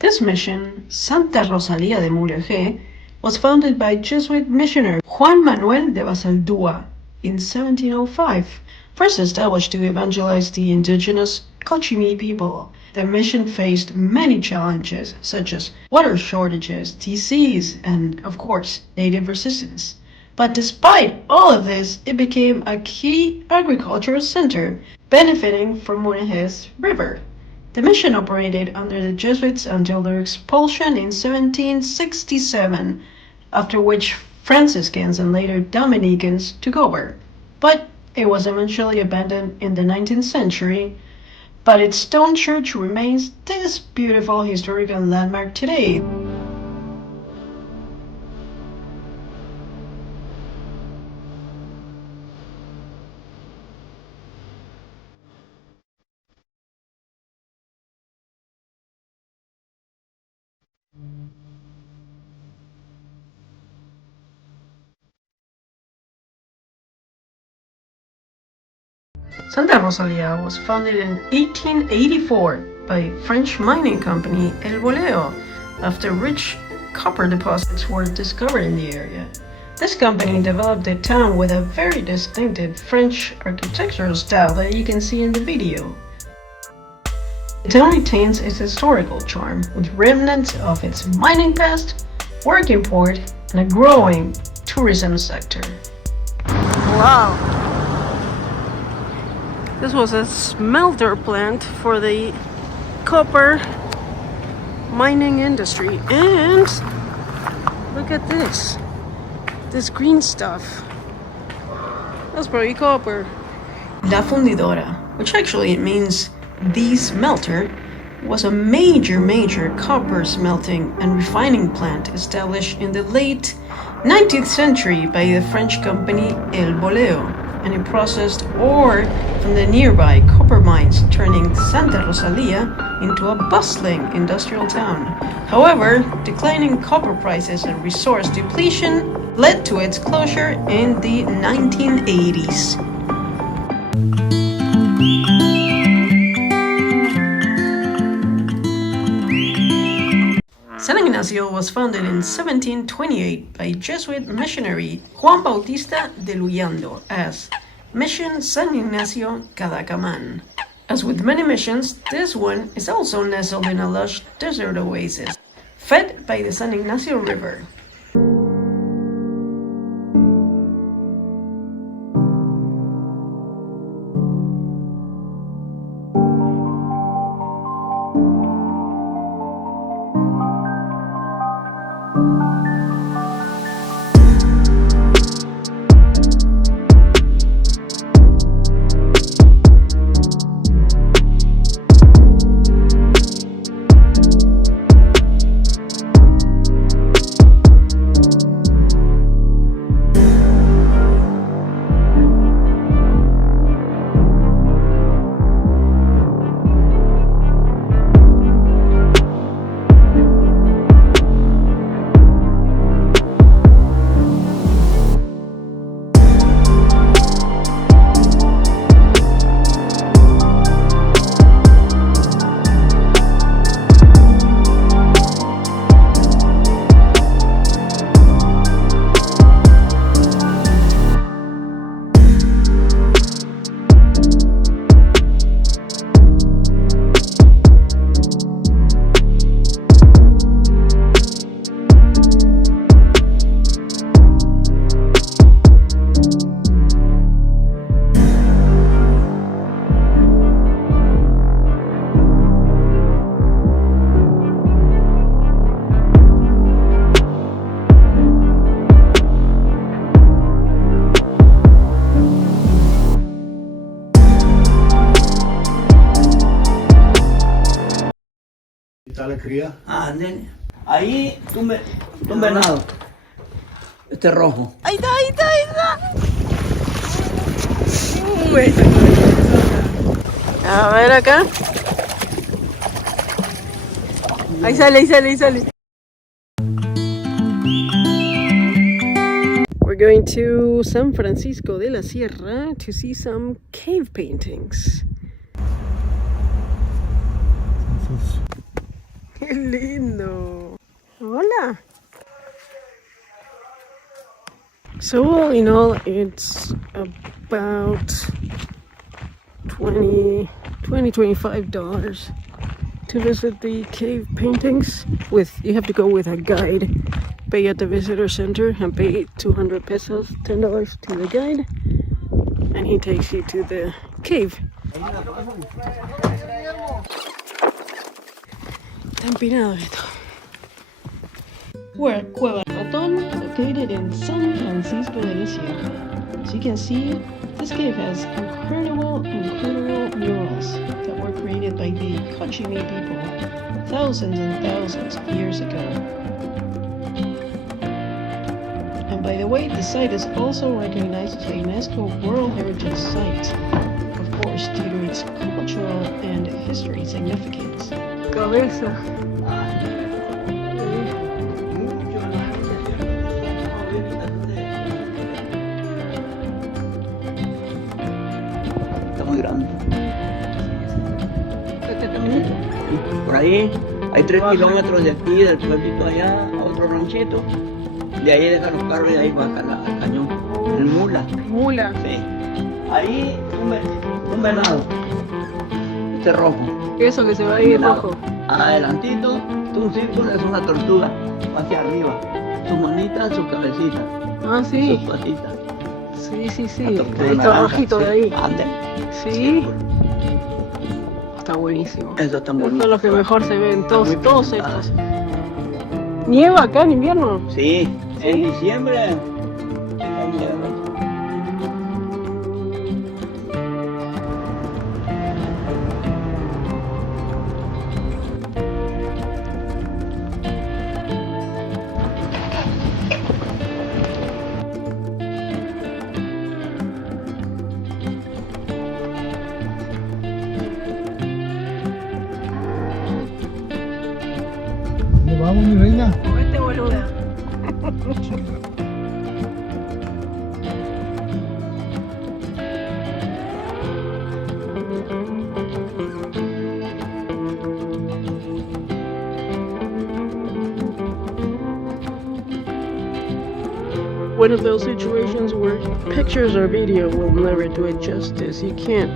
This mission, Santa Rosalía de Mulegé, was founded by Jesuit missionary Juan Manuel de Basaldúa in 1705. First established to evangelize the indigenous Cochimí people, the mission faced many challenges such as water shortages, disease, and, of course, native resistance. But despite all of this, it became a key agricultural center, benefiting from Mulegé's river. The mission operated under the Jesuits until their expulsion in 1767, after which Franciscans and later Dominicans took over. But it was eventually abandoned in the 19th century, but its stone church remains this beautiful historical landmark today. Santa Rosalía was founded in 1884 by French mining company El Boleo after rich copper deposits were discovered in the area. This company developed the town with a very distinctive French architectural style that you can see in the video. The town retains its historical charm with remnants of its mining past, working port, and a growing tourism sector. Wow! This was a smelter plant for the copper mining industry. And look at this green stuff. That's probably copper. La Fundidora, which actually means the smelter, was a major copper smelting and refining plant established in the late 19th century by the French company El Boleo, and it processed ore from the nearby copper mines, turning Santa Rosalía into a bustling industrial town. However, declining copper prices and resource depletion led to its closure in the 1980s. San Ignacio was founded in 1728 by Jesuit missionary Juan Bautista de Luyando as Mission San Ignacio Cadacamán. As with many missions, this one is also nestled in a lush desert oasis, fed by the San Ignacio River. Cría. Ah, nene. Ahí un venado. Este rojo. Ahí está. A ver acá. Ahí sale. We're going to San Francisco de la Sierra to see some cave paintings. ¡Qué lindo! Hola! So all in all, it's about $25 to visit the cave paintings. You have to go with a guide. Pay at the visitor center and pay 200 pesos, $10 to the guide, and he takes you to the cave. Empinado esto. We're at Cueva Ratón, located in San Francisco de la Sierra. As you can see, this cave has incredible murals that were created by the Cochimi people thousands and thousands of years ago. And by the way, the site is also recognized as a UNESCO World Heritage Site, of course, due to its cultural and history significance. Cabeza. Está muy grande. Por ahí hay 3 kilómetros de aquí, del pueblito allá, a otro ranchito. De ahí dejan los carros y ahí bajan al cañón. El mula. Mula. Sí. Ahí un venado. Este rojo. Eso que se va ahí rojo. Adelantito, un círculo es una tortuga. Hacia arriba. Sus manitas, su cabecita. Ah, sí. Sus patitas. Sí. La tortuga Ahí está naranja, bajito de ahí. Ande. Sí. está buenísimo. Eso está Esto bonito. es lo que mejor se ven, todos Muy secos. ¿Nieva acá en invierno? Sí, en diciembre. Está nieve. ¿Dónde vamos, mi reina? Vete, boluda. One of those situations where pictures or video will never do it justice. You can't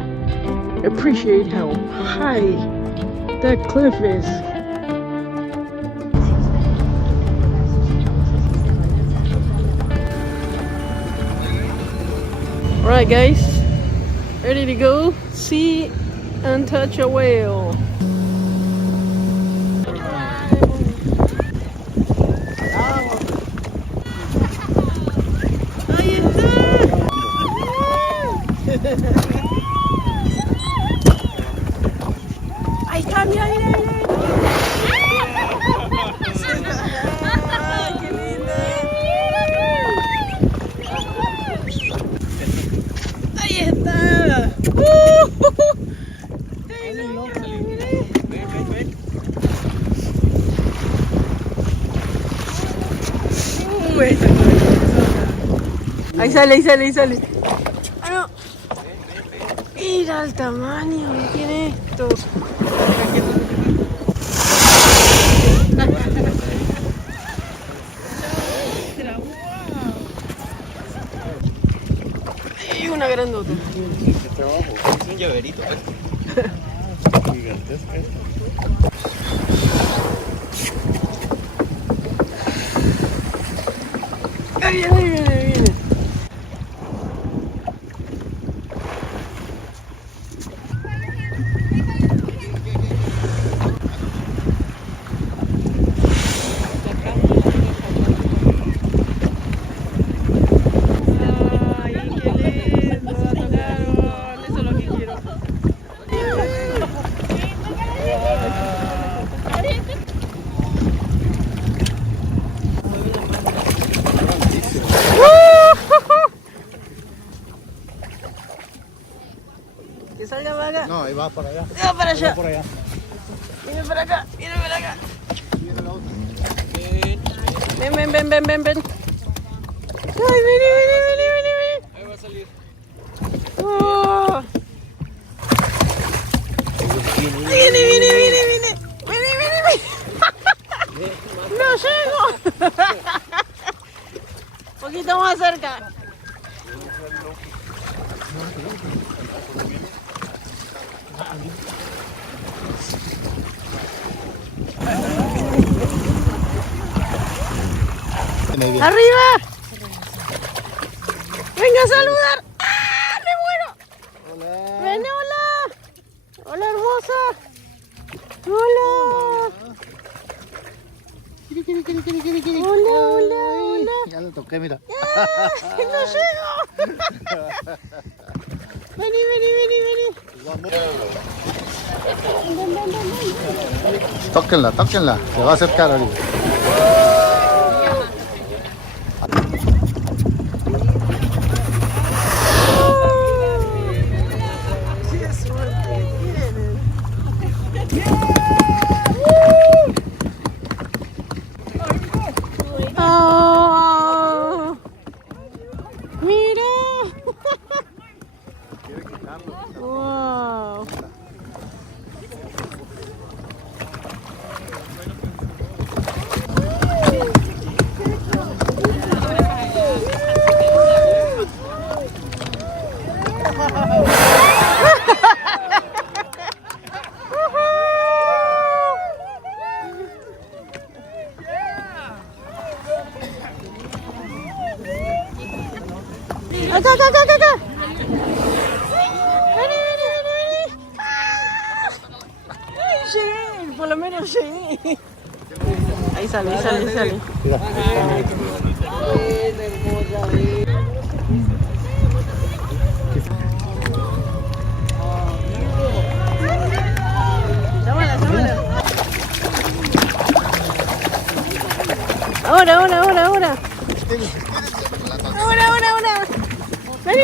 appreciate how high that cliff is. Alright guys, ready to go see and touch a whale. Ahí está, mira, mira, mira. Ay, qué lindo. Ahí está. Ahí sale, ahí sale, ahí sale. Ah, no. Mira el tamaño que tiene esto. Y una grandota. Es un llaverito. Gigantesca. Ahí viene, ahí viene, ahí viene. Que salga para acá. No, ahí va para allá. Va para allá. Por allá. Viene para acá, viene para acá. Ven, ven, ven, ven, ven, ven. Ay, vení, vení, vení, vení, vení. Ahí va a salir. Oh. Viene, viene, viene, viene. Viene, viene, viene. No llego. Un poquito más cerca. ¡Arriba! ¡Venga a saludar! ¡Ah! ¡Me muero! Hola. ¡Ven, hola! ¡Hola, hermosa! ¡Hola! ¡Hola, hola, hola! Ya lo toqué, mira. ¡Ay, no llego! Vení, vení, vení, vení. Ven, ven, ven, ven. Tóquenla, tóquenla. Se va a acercar ahorita. ¡Qué suerte tienen! ¡Oh! ¡Mira! ¡Wow! Acá, acá, acá, acá. Vení, vení, vení, vení. lo menos llegué. Ahí sale, ahí sale, ahí sale. Ahora. Ahora. Vení.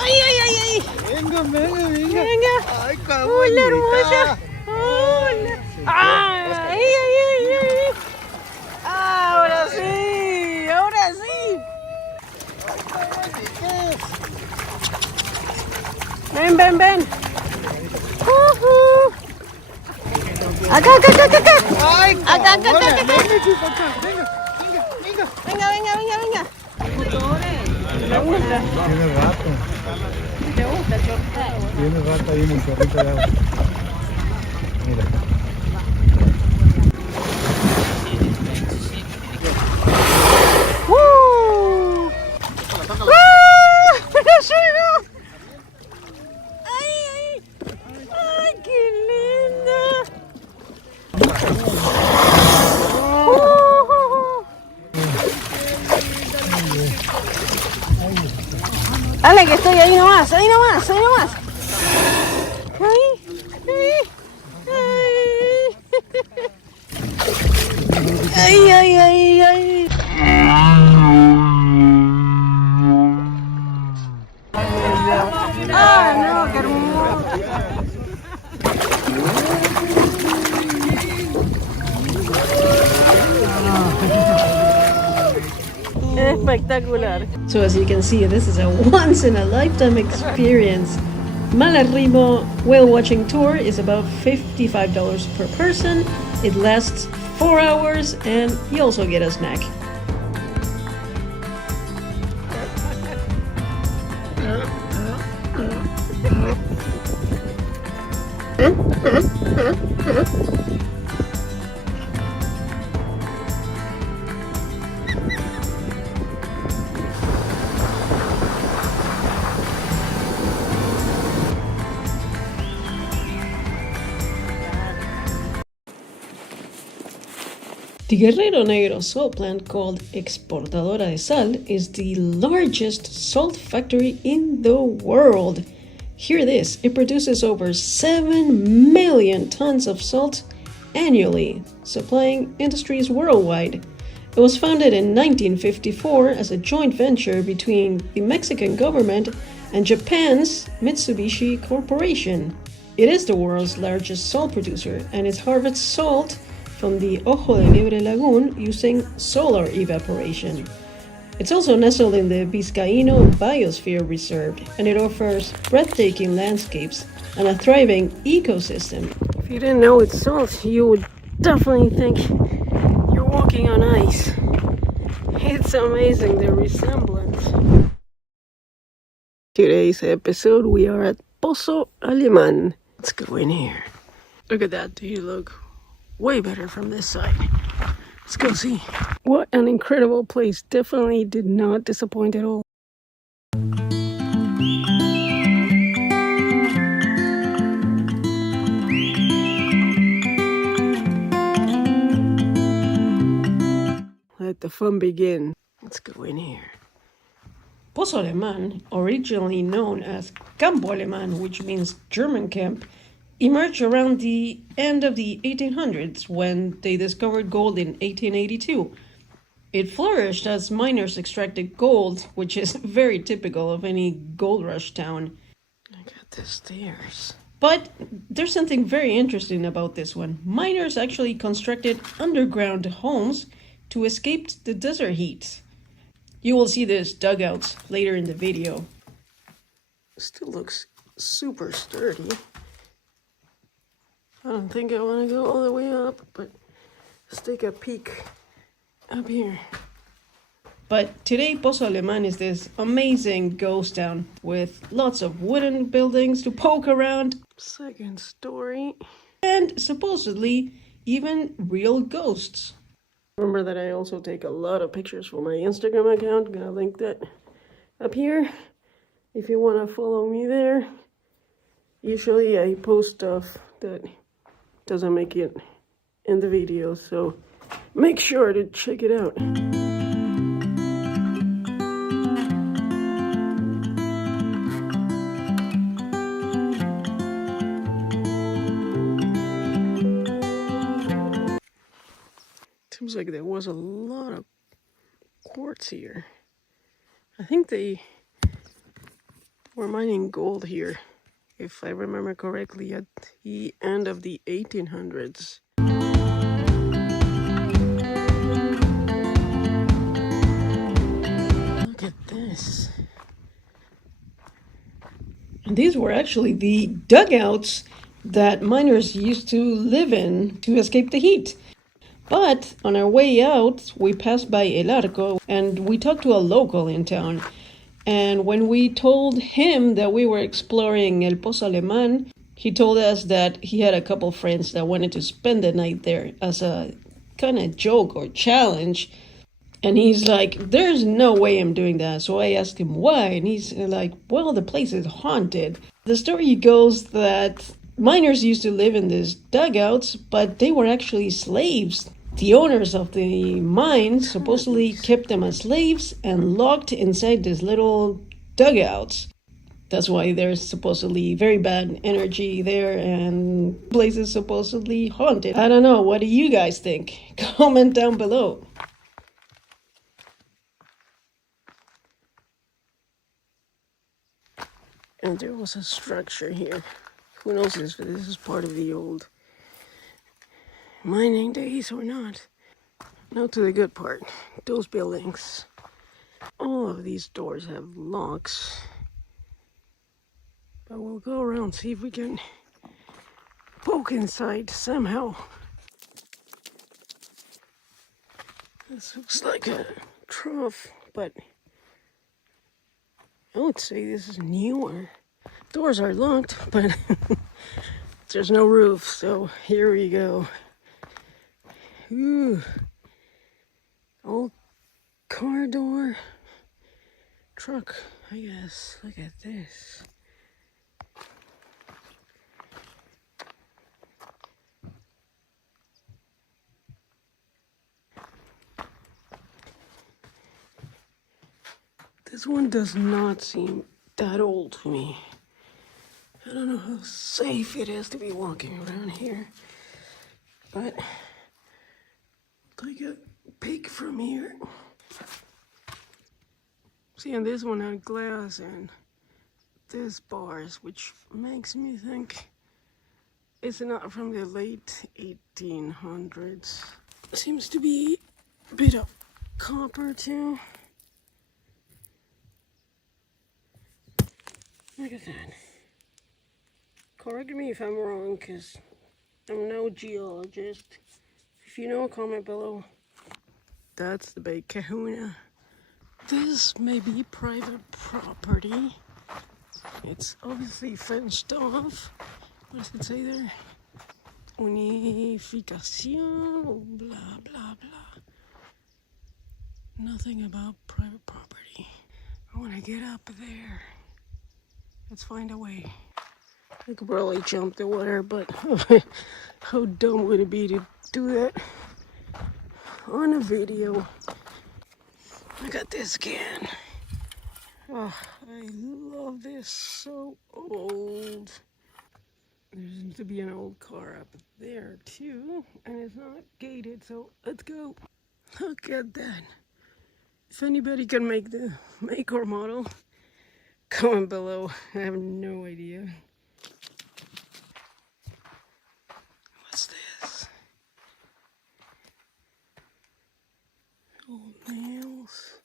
Ay. Venga. Ay, Hola, hermosa. Hola. Ay. Ahora sí. Ven. Acá. Ay, Acá. Venga. Me gusta. Tiene rato. ¿Te gusta, chorrito? Tiene rato ahí en el chorrito de agua. Mira. ¡Ay, qué linda! Dale, que estoy ahí nomás. Ahí. Ah, no, qué hermoso. Espectacular. So as you can see, this is a once-in-a-lifetime experience. Malarrimo whale watching tour is about $55 per person. It lasts 4 hours and you also get a snack. The Guerrero Negro salt plant, called Exportadora de Sal, is the largest salt factory in the world. Hear this, it produces over 7 million tons of salt annually, supplying industries worldwide. It was founded in 1954 as a joint venture between the Mexican government and Japan's Mitsubishi Corporation. It is the world's largest salt producer and it harvests salt from the Ojo de Liebre lagoon using solar evaporation. It's also nestled in the Vizcaíno Biosphere Reserve, and it offers breathtaking landscapes and a thriving ecosystem. If you didn't know it's salt, you would definitely think you're walking on ice. It's amazing, the resemblance. Today's episode, we are at Pozo Alemán. Let's go in here. Look at that, do you look way better from this side. Let's go see. What an incredible place. Definitely did not disappoint at all. Let the fun begin. Let's go in here. Pozo Alemán, originally known as Campo Alemán, which means German camp, emerged around the end of the 1800s when they discovered gold in 1882. It flourished as miners extracted gold, which is very typical of any gold rush town. Look at the stairs. But there's something very interesting about this one. Miners actually constructed underground homes to escape the desert heat. You will see these dugouts later in the video. Still looks super sturdy. I don't think I want to go all the way up, but let's take a peek up here. But today, Pozo Alemán is this amazing ghost town with lots of wooden buildings to poke around. Second story. And supposedly even real ghosts. Remember that I also take a lot of pictures for my Instagram account. Gonna link that up here if you want to follow me there. Usually I post stuff that doesn't make it in the video, so make sure to check it out. Seems like there was a lot of quartz here. I think they were mining gold here, if I remember correctly, at the end of the 1800s. Look at this. And these were actually the dugouts that miners used to live in to escape the heat. But on our way out, we passed by El Arco and we talked to a local in town. And when we told him that we were exploring El Pozo Alemán, he told us that he had a couple friends that wanted to spend the night there as a kind of joke or challenge. And he's like, there's no way I'm doing that. So I asked him why. And he's like, well, the place is haunted. The story goes that miners used to live in these dugouts, but they were actually slaves. The owners of the mine supposedly kept them as slaves and locked inside these little dugouts. That's why there's supposedly very bad energy there and places supposedly haunted. I don't know. What do you guys think? Comment down below. And there was a structure here. Who knows if this is part of the old mining days or not. Now to the good part. Those buildings. All of these doors have locks. But we'll go around, see if we can poke inside somehow. This looks like a trough, but I would say this is newer. Doors are locked, but there's no roof, so here we go. Ooh. Old car door. Truck, I guess. Look at this. This one does not seem that old to me. I don't know how safe it is to be walking around here, but I'll take a peek from here. See, and this one had glass and this bars, which makes me think it's not from the late 1800s. Seems to be a bit of copper too. Look at that. Correct me if I'm wrong, because I'm no geologist. If you know, comment below. That's the big kahuna. This may be private property. It's obviously fenced off. What does it say there? Unificación, blah, blah, blah. Nothing about private property. I want to get up there. Let's find a way. I could probably jump the water, but how dumb would it be to do that on a video? Look at this can. Oh, I love this. So old. There seems to be an old car up there too, and it's not gated, so let's go. Look at that. If anybody can make the make or model, comment below. I have no idea. What's this? Old nails.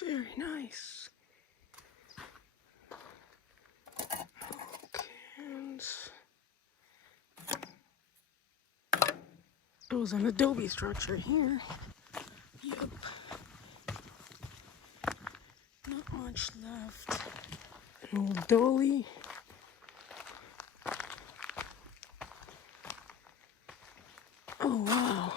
Very nice. Cans. It was an adobe structure here. Yep. Not much left. An old dolly. Oh wow.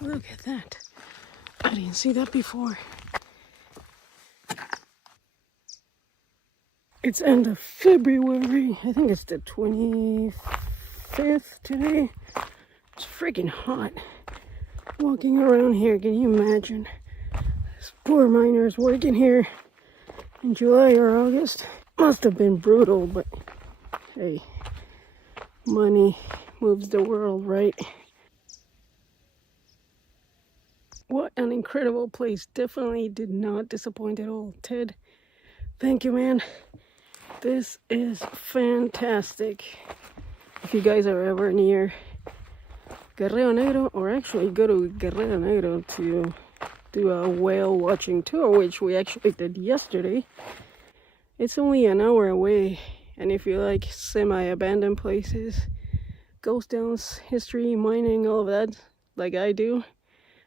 Look at that. I didn't see that before. It's end of February. I think it's the 25th today. It's freaking hot. Walking around here, can you imagine? These poor miners working here in July or August. Must have been brutal, but hey, money moves the world, right? What an incredible place. Definitely did not disappoint at all. Ted, thank you, man. This is fantastic. If you guys are ever near Guerrero Negro, or actually go to Guerrero Negro to do a whale watching tour, which we actually did yesterday. It's only an hour away, and if you like semi-abandoned places, ghost towns, history, mining, all of that, like I do,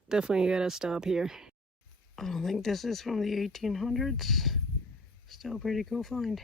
definitely gotta stop here. I don't think this is from the 1800s. Still pretty cool find.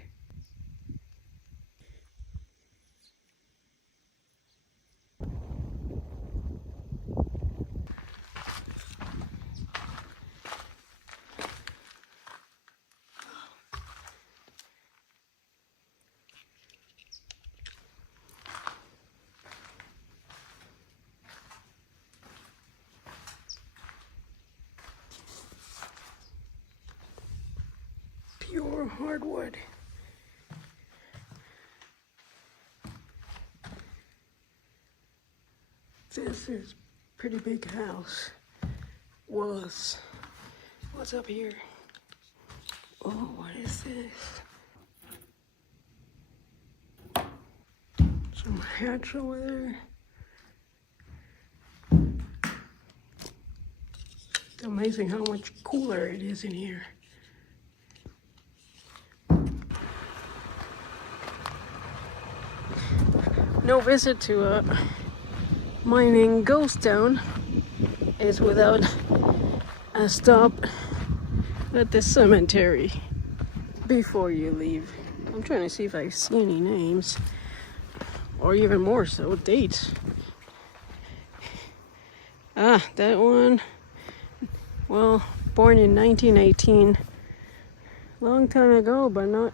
Pure hardwood. This is pretty big house. Was. What's up here? Oh, what is this? Some hatch over there. It's amazing how much cooler it is in here. No visit to a mining ghost town is without a stop at the cemetery before you leave. I'm trying to see if I see any names, or even more so, dates. Ah, that one. Well, born in 1918. Long time ago, but not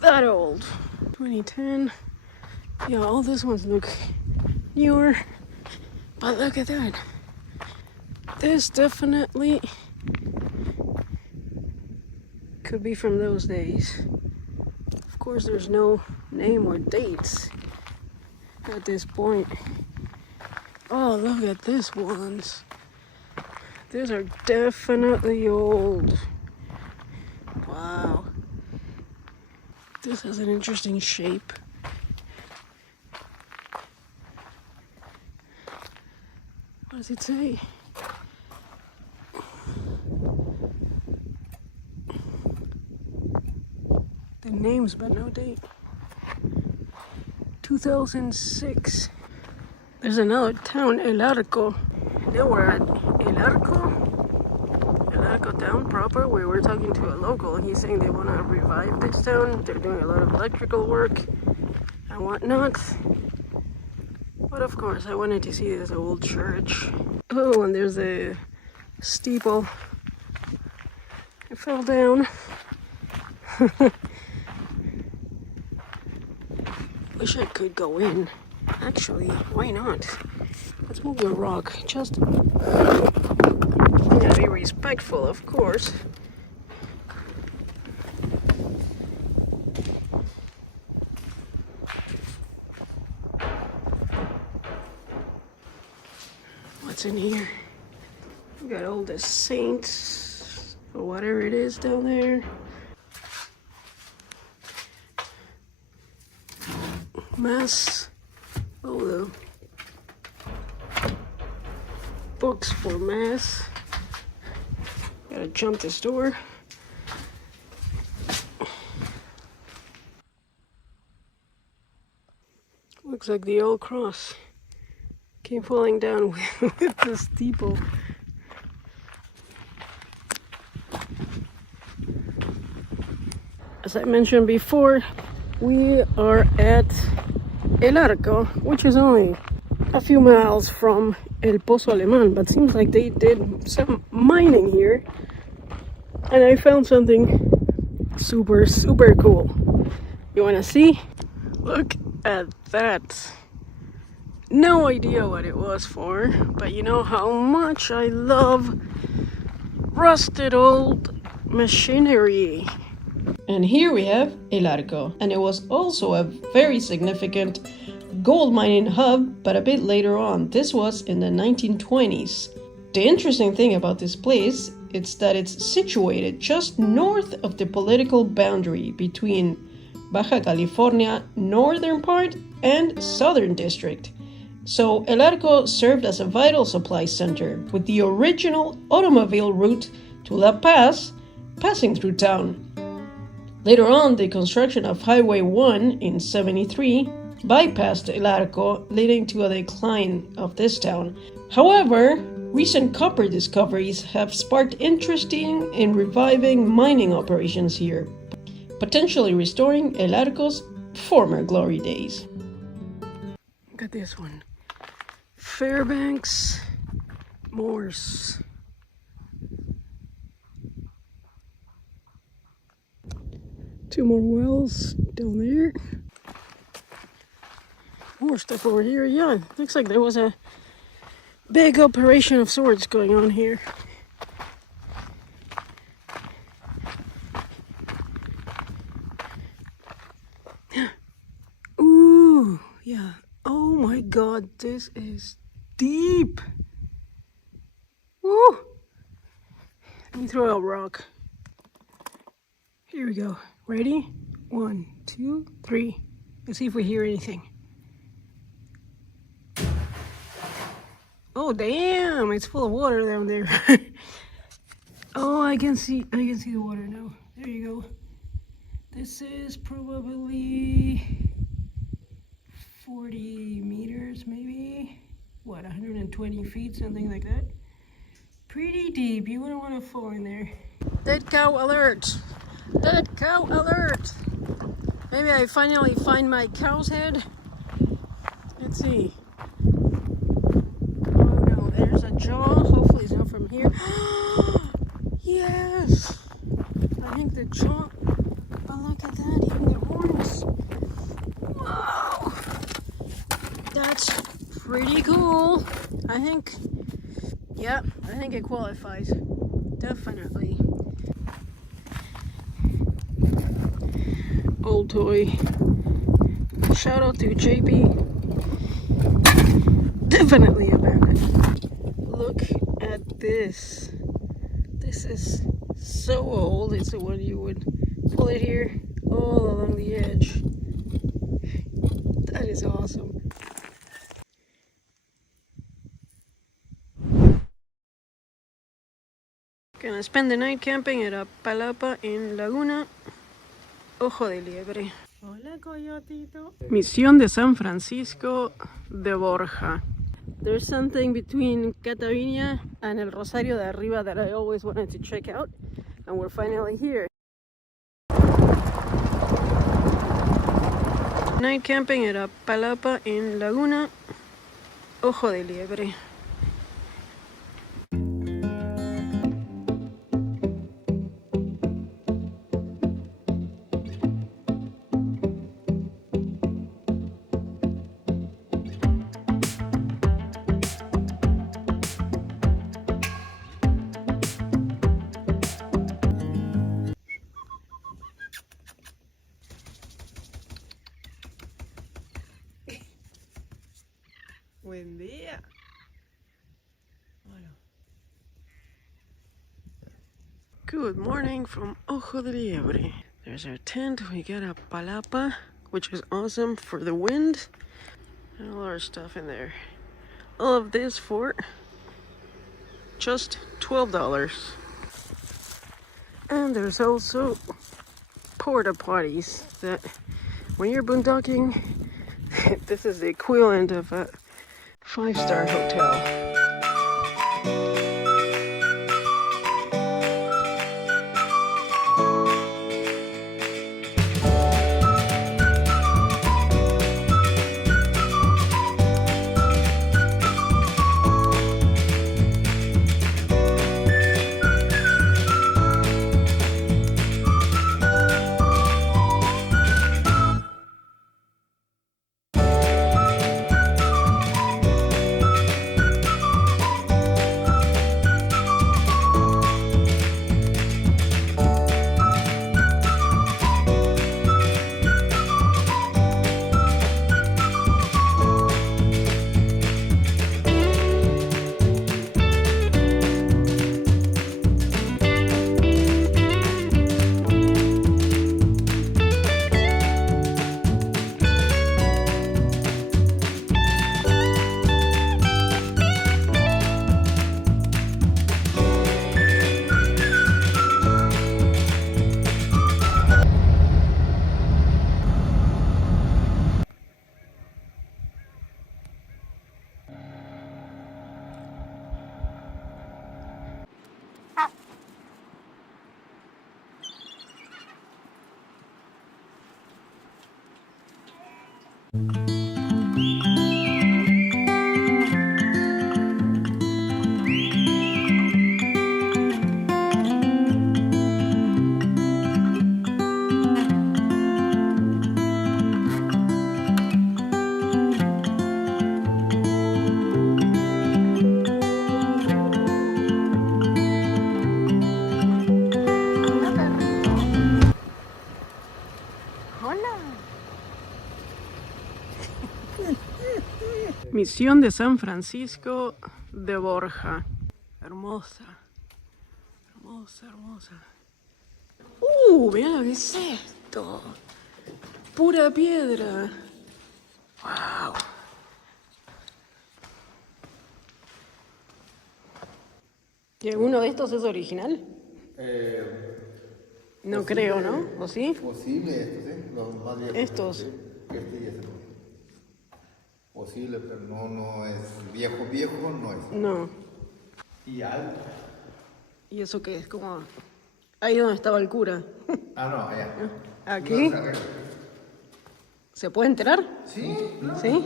that old. 2010. Yeah, all these ones look newer, but look at that. This definitely could be from those days. Of course, there's no name or dates at this point. Oh, look at these ones. These are definitely old. Wow. This has an interesting shape. What does it say? The names, but no date. 2006. There's another town, El Arco. Now we're at El Arco town proper. We were talking to a local, and he's saying they want to revive this town. They're doing a lot of electrical work and whatnot. But of course, I wanted to see this old church. Oh, and there's a steeple. It fell down. Wish I could go in. Actually, why not? Let's move the rock. Just gotta be respectful, of course. What's in here? We got all the saints, or whatever it is down there. Mass. Oh, the books for mass. Gotta jump this door. Looks like the old cross came falling down with the steeple. As I mentioned before, we are at El Arco, which is only a few miles from El Pozo Alemán, but seems like they did some mining here. And I found something super, super cool. You wanna see? Look at that. No idea what it was for, but you know how much I love rusted old machinery. And here we have El Arco, and it was also a very significant gold mining hub, but a bit later on. This was in the 1920s. The interesting thing about this place is that it's situated just north of the political boundary between Baja California northern part and southern district. So El Arco served as a vital supply center with the original automobile route to La Paz passing through town. Later on, the construction of Highway 1 in 73 bypassed El Arco, leading to a decline of this town. However, recent copper discoveries have sparked interest in reviving mining operations here, potentially restoring El Arco's former glory days. Look at this one. Fairbanks Morse. Two more wells down there. More stuff over here. Yeah, looks like there was a big operation of sorts going on here. Ooh, yeah. Oh my God, this is deep. Woo! Let me throw a rock. Here we go. Ready? 1, 2, 3. Let's see if we hear anything. Oh damn! It's full of water down there. Oh, I can see the water now. There you go. This is probably 40 meters, maybe. What, 120 feet, something like that. Pretty deep. You wouldn't want to fall in there. Dead cow alert! Dead cow alert! Maybe I finally find my cow's head. Let's see. Oh no, there's a jaw. Hopefully it's not from here. Yes! I think the jaw. But look at that, even the horns. Wow! That's pretty cool. I think it qualifies. Definitely. Old toy. Shout out to JP. Definitely abandoned. Look at this. This is so old. It's the one you would pull it here all along the edge. That is awesome. Gonna spend the night camping at a palapa in Laguna Ojo de Liebre. Hola, coyotito. Misión de San Francisco de Borja. There's something between Catavina and El Rosario de Arriba that I always wanted to check out, and we're finally here. Night camping at a palapa in Laguna Ojo de Liebre. Buen día. Good morning from Ojo de Liebre. There's our tent. We got a palapa, which is awesome for the wind. And a lot of stuff in there. All of this for just $12. And there's also porta potties that when you're boondocking, this is the equivalent of a 5-star hotel. Misión de San Francisco de Borja. Hermosa. Hermosa, hermosa. Mira lo que es esto. Pura piedra. Wow. ¿Y alguno de estos es original? No posible, creo, ¿no? ¿O sí? Posible estos, ¿eh? Los más viejos. Estos. Este y este. Posible, pero no es viejo, no es. No. Y alto. ¿Y eso qué es? Como ahí donde estaba el cura. Ah, no, allá. ¿Aquí? ¿Se puede entrar? Sí, claro. ¿Sí?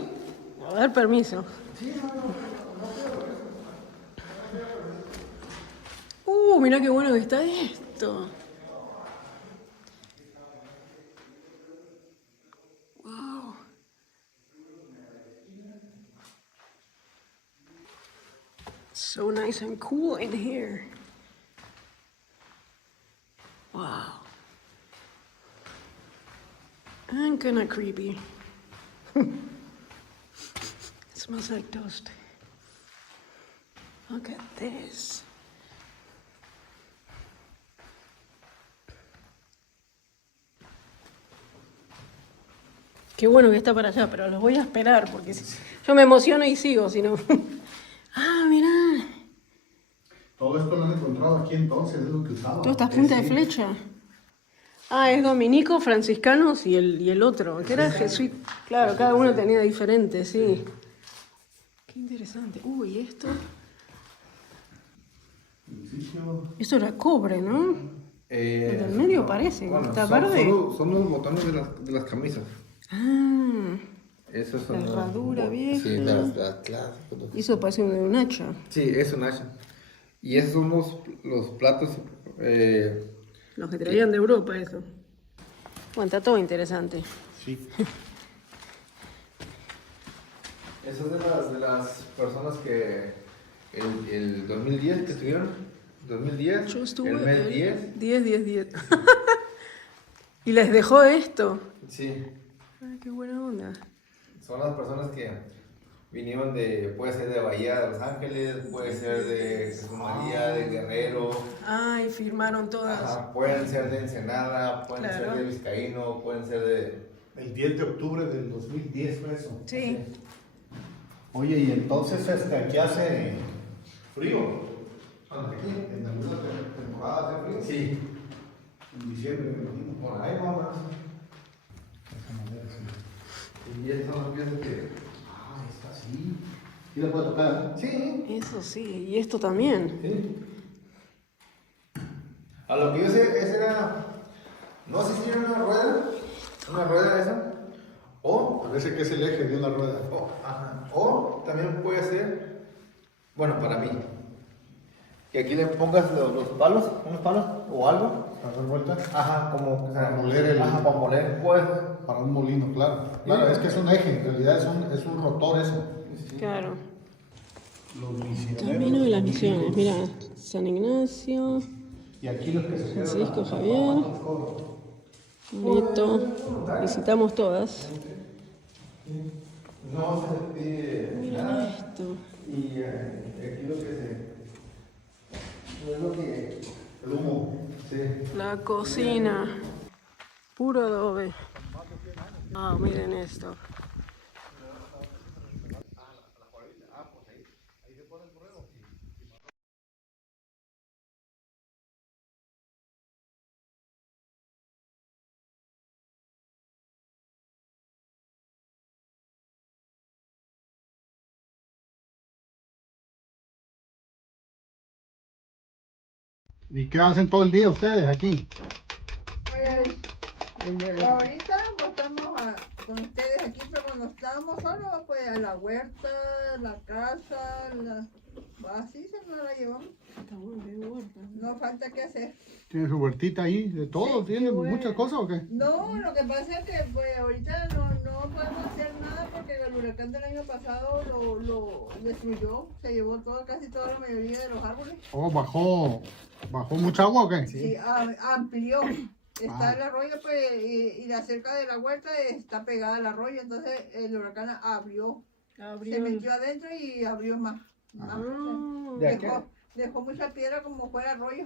A ver, permiso. Sí, Mirá qué bueno que está esto. Wow. So nice and cool in here. Wow. And kinda creepy. It smells like toast. Look at this. Qué bueno que está para allá, pero los voy a esperar porque yo me emociono y sigo, si no. Ah, mirá. Todo esto lo han encontrado aquí entonces, es lo que usaban. Todas estas puntas de flecha. Ah, es dominico, franciscanos y el otro, que era jesuita. Claro, cada uno tenía diferente, sí. Qué interesante. ¿Y esto? Esto era cobre, ¿no? El del medio parece, bueno, está verde. Son los botones de las camisas. Ah, Esos son la herradura vieja. Sí, las clásicas. Y eso parece un hacha. Sí, es un hacha. Y esos son los platos. Los que traían de Europa, eso. Bueno, está todo interesante. Sí. Esas de las personas que el 2010 que estuvieron. 2010. Yo estuve el mes 10. 10. ¿Y les dejó esto? Sí. Ay, qué buena onda. Son las personas que vinieron puede ser de Bahía de Los Ángeles, puede ser de Jesús María, de Guerrero. Ay, firmaron todas. Ajá, pueden ser de Ensenada, pueden Claro. ser de Vizcaíno, pueden ser de... El 10 de octubre del 2010 fue eso. Sí. Oye, y entonces aquí hace frío. Aquí, en algunas temporadas hace frío. Sí. En diciembre, me imagino. Por ahí vamos. Esa manera, sí. Y estas son las piezas que... Está así. ¿Sí le puede tocar? Sí. Eso sí, y esto también. Sí. A lo que yo sé, esa era... No sé si era una rueda esa, o... Parece que es el eje de una rueda. O también puede ser, bueno, para mí, que aquí le pongas unos palos o algo. Para dar vueltas. Ajá, como Para moler para moler, pues. Para un molino, claro. Claro, es que es un eje, en realidad es un rotor eso. Claro. Los misioneros. Camino de las misiones, mira, San Ignacio, Y aquí los que se San Francisco Javier, Loreto, visitamos todas. No se pide Miren nada. esto. Y aquí lo que no es lo que... El humo. Sí. La cocina, puro adobe. Ah, miren esto. ¿Y qué hacen todo el día ustedes aquí? Pues, ahorita pues, estamos con ustedes aquí, pero cuando estábamos solos, pues a la huerta, la casa, así se nos la llevamos. No falta qué hacer. ¿Tiene su huertita ahí? ¿De todo? Sí, ¿Tiene muchas cosas o qué? No, lo que pasa es que pues ahorita no podemos hacer nada porque el huracán del año pasado lo destruyó, se llevó casi toda la mayoría de los árboles. Oh, ¿bajó mucha agua o qué? Sí, amplió. Está el arroyo pues, y la cerca de la huerta está pegada al arroyo, entonces el huracán abrió. Se metió adentro y abrió más. Dejó mucha piedra como fuera arroyo.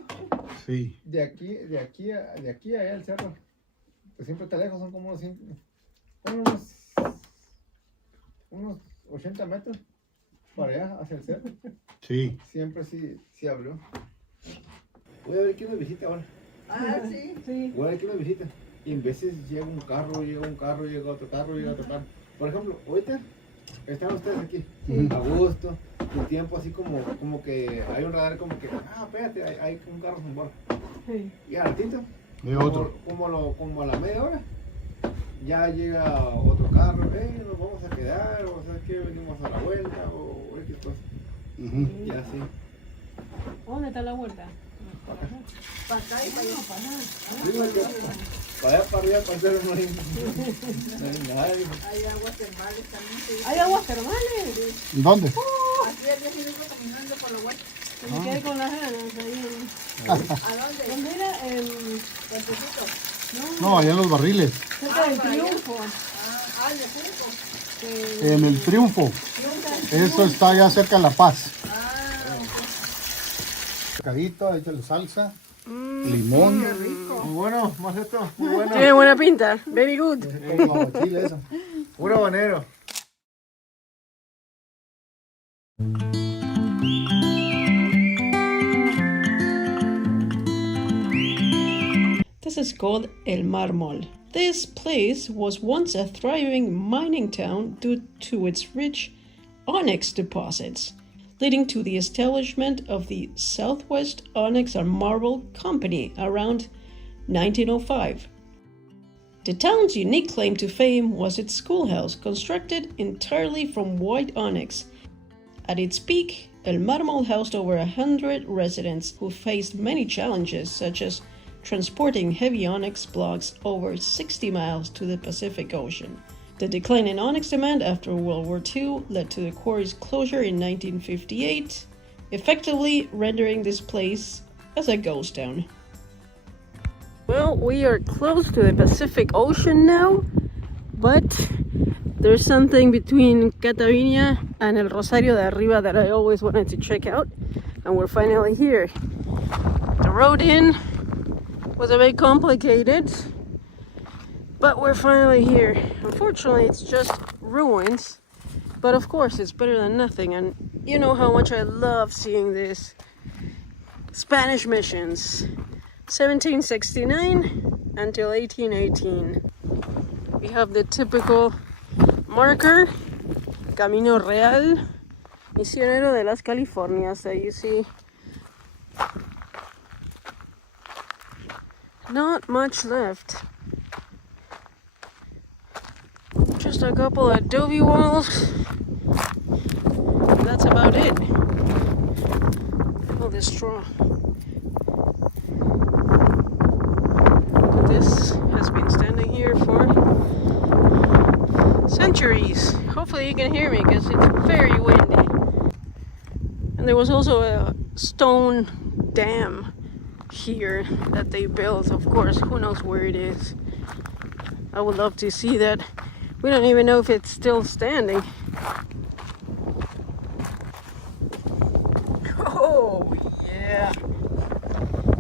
Sí. De aquí a allá el cerro, pues siempre está lejos, son como unos 80 metros para allá, hacia el cerro. Sí. Siempre sí abrió. Voy a ver quién me visita ahora. Ah, sí. Voy a ver quién me visita. Y en veces llega un carro, llega otro carro. Por ejemplo, ahorita están ustedes aquí, a gusto, el tiempo así como que hay un radar como que, espérate, hay un carro San Borja. Sí. Y al ratito, otro. como a la media hora, ya llega otro carro, nos vamos a quedar, o sea que venimos a la vuelta, o X cosa. Y así. ¿Dónde está la vuelta? Para acá y para allá. Para allá, para arriba, para hacer no hay nada. Hay aguas termales también. Sí. ¿Hay aguas termales? ¿Dónde? Aquí hay 10 minutos caminando por la huerta. Se me quedé con las ganas ahí. ¿A dónde? ¿Dónde era? ¿El Pucito? No, allá en los barriles. Cerca del Triunfo. El de Triunfo. En el Triunfo. Eso está allá cerca de La Paz. Pescadito, échale salsa, limón. Muy bueno, más esto, muy bueno. Tiene buena pinta. Very good. Como aguachile eso. Puro habanero. This is called El Mármol. This place was once a thriving mining town due to its rich onyx deposits, leading to the establishment of the Southwest Onyx and Marble Company around 1905. The town's unique claim to fame was its schoolhouse, constructed entirely from white onyx. At its peak, El Mármol housed over 100 residents who faced many challenges, such as transporting heavy onyx blocks over 60 miles to the Pacific Ocean. The decline in onyx demand after World War II led to the quarry's closure in 1958, effectively rendering this place as a ghost town. Well, we are close to the Pacific Ocean now, but there's something between Catavina and El Rosario de Arriba that I always wanted to check out, and we're finally here. The road in was a bit complicated, but we're finally here. Unfortunately, it's just ruins, but of course it's better than nothing, and you know how much I love seeing this. Spanish missions, 1769 until 1818. We have the typical marker, Camino Real, Misionero de las Californias, that you see. Not much left. Just a couple of adobe walls. That's about it. All this straw. This has been standing here for centuries. Hopefully you can hear me because it's very windy. And there was also a stone dam here that they built. Of course, who knows where it is. I would love to see that. We don't even know if it's still standing. Oh yeah,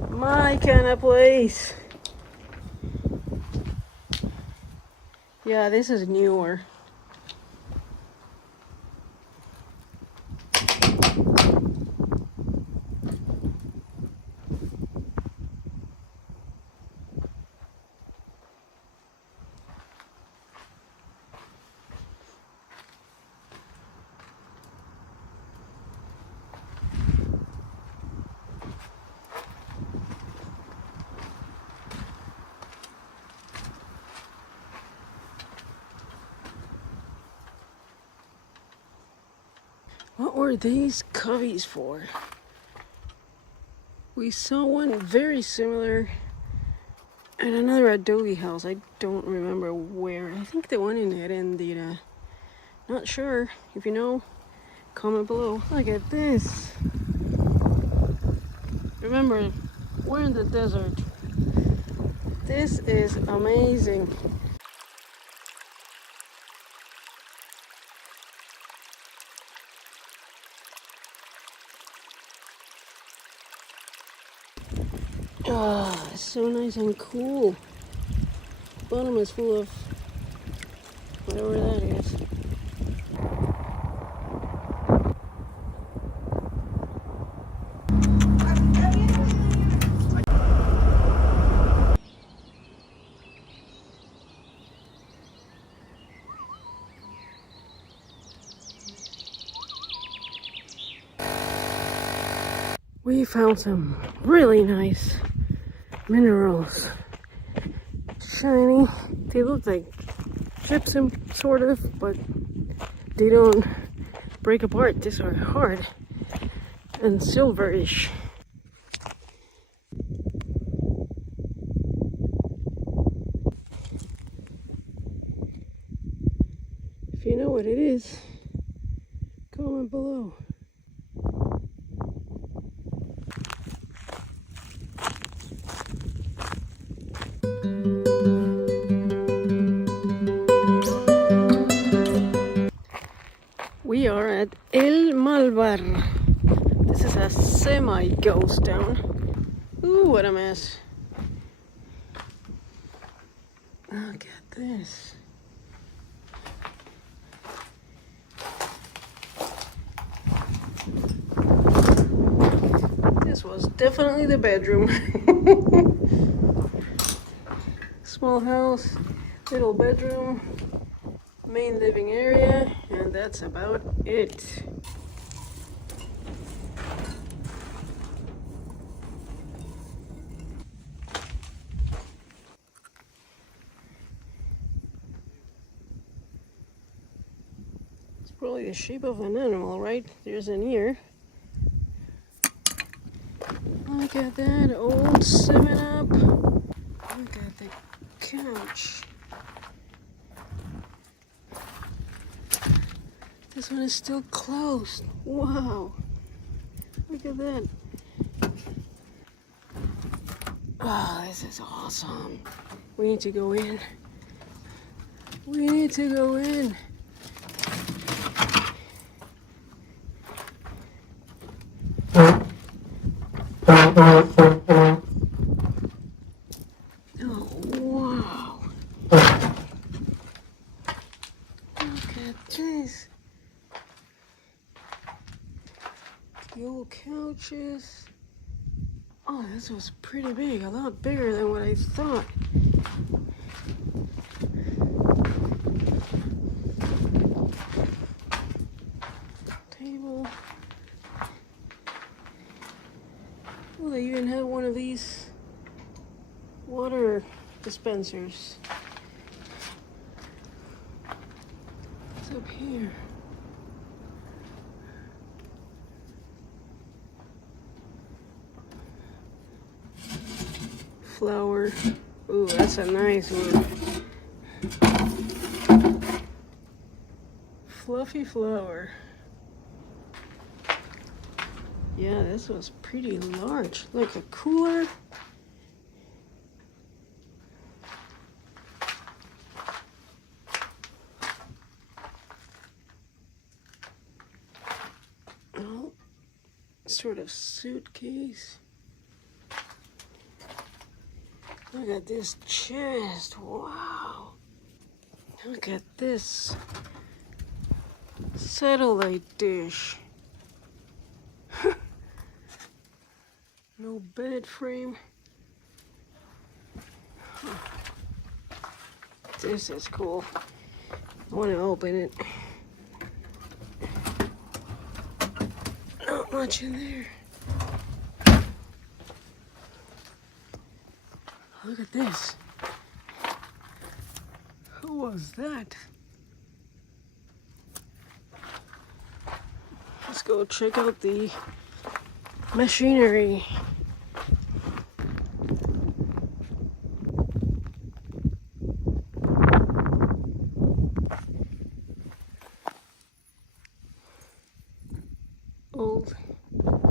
my kind of place. Yeah, this is newer. What were these coveys for? We saw one very similar at another adobe house. I don't remember where. I think the one in Erendira. Not sure. If you know, comment below. Look at this. Remember, we're in the desert. This is amazing. Ah, it's so nice and cool. The bottom is full of whatever that is. We found some really nice minerals. Shiny. They look like gypsum, sort of, but they don't break apart. These are hard and silverish. If you know what it is, comment below. We are at El Malvar. This is a semi-ghost town. Ooh, what a mess. Look at this. This was definitely the bedroom. Small house, little bedroom, main living area, and that's about it. It's probably the shape of an animal, right? There's an ear. Look at that old 7-Up. Look at the couch. This one is still closed. Wow. Look at that. Oh, this is awesome. We need to go in. We need to go in. Oh, wow. Look at this. The old couches. Oh, this was pretty big. A lot bigger than what I thought. Table. Oh, they even had one of these water dispensers. What's up here? Flower. Ooh, that's a nice one. Fluffy flower. Yeah, this was pretty large. Look, a cooler. Oh, sort of suitcase. Look at this chest. Wow. Look at this satellite dish. No bed frame. Huh. This is cool. I want to open it. Not much in there. Look at this. Who was that? Let's go check out the machinery. Old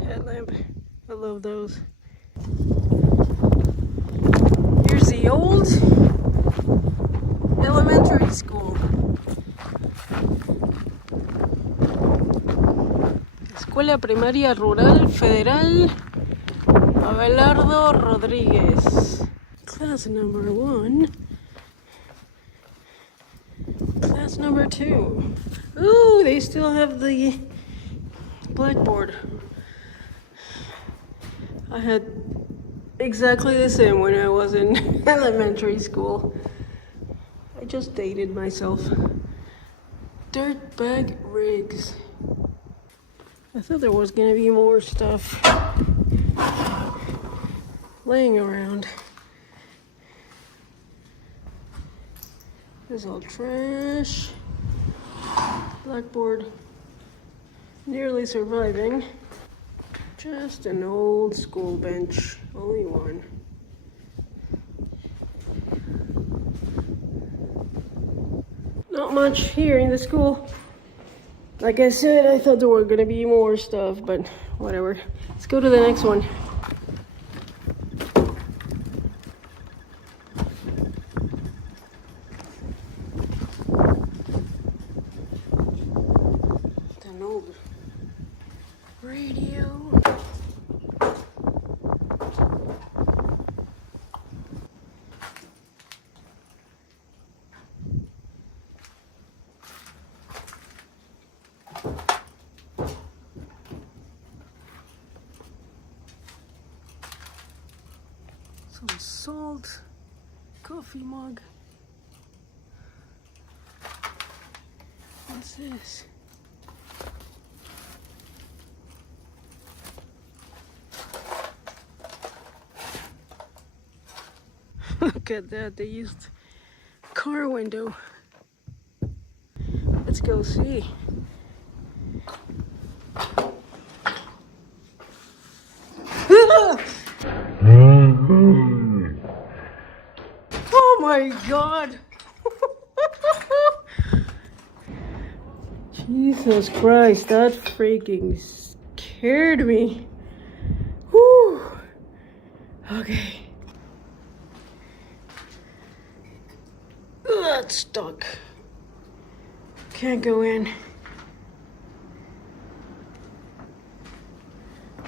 headlamp. I love those. Here's the old elementary school. Escuela Primaria Rural Federal Abelardo Rodríguez. Class number 1. Class number 2. Ooh, they still have the blackboard. I had exactly the same when I was in elementary school. I just dated myself. Dirtbag rigs. I thought there was gonna be more stuff laying around. This is all trash. Blackboard nearly surviving. Just an old school bench, only one. Not much here in the school. Like I said, I thought there were gonna be more stuff, but whatever. Let's go to the next one. An old radio. Some salt, coffee mug. What's this? Look at that, they used car window. Let's go see. Oh my God! Jesus Christ, that freaking scared me. Whew. Okay. That's stuck. Can't go in.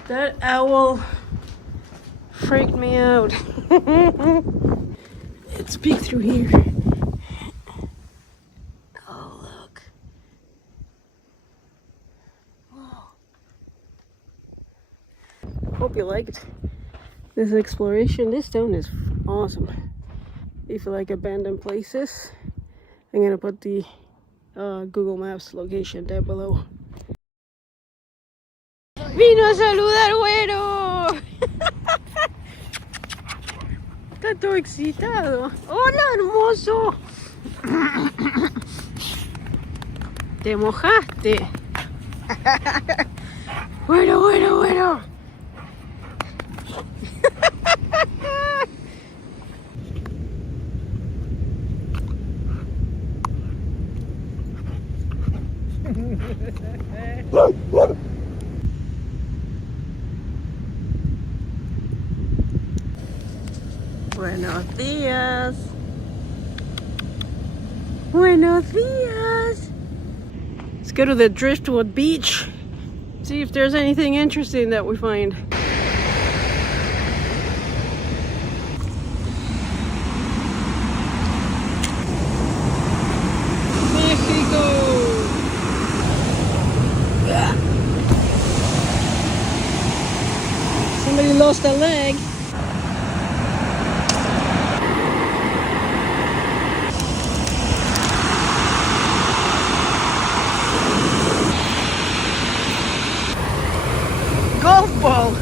That owl freaked me out. Let's peek through here. Oh, look. Whoa. Hope you liked this exploration. This town is awesome. If you like abandoned places, I'm gonna put the Google Maps location down below. ¡Vino a saludar, güero! Está todo excitado. ¡Hola, hermoso! Te mojaste. Bueno, bueno, bueno. Buenos días. Buenos días. Let's go to the Driftwood Beach. See if there's anything interesting that we find. Mexico. Somebody lost a leg. Golf ball.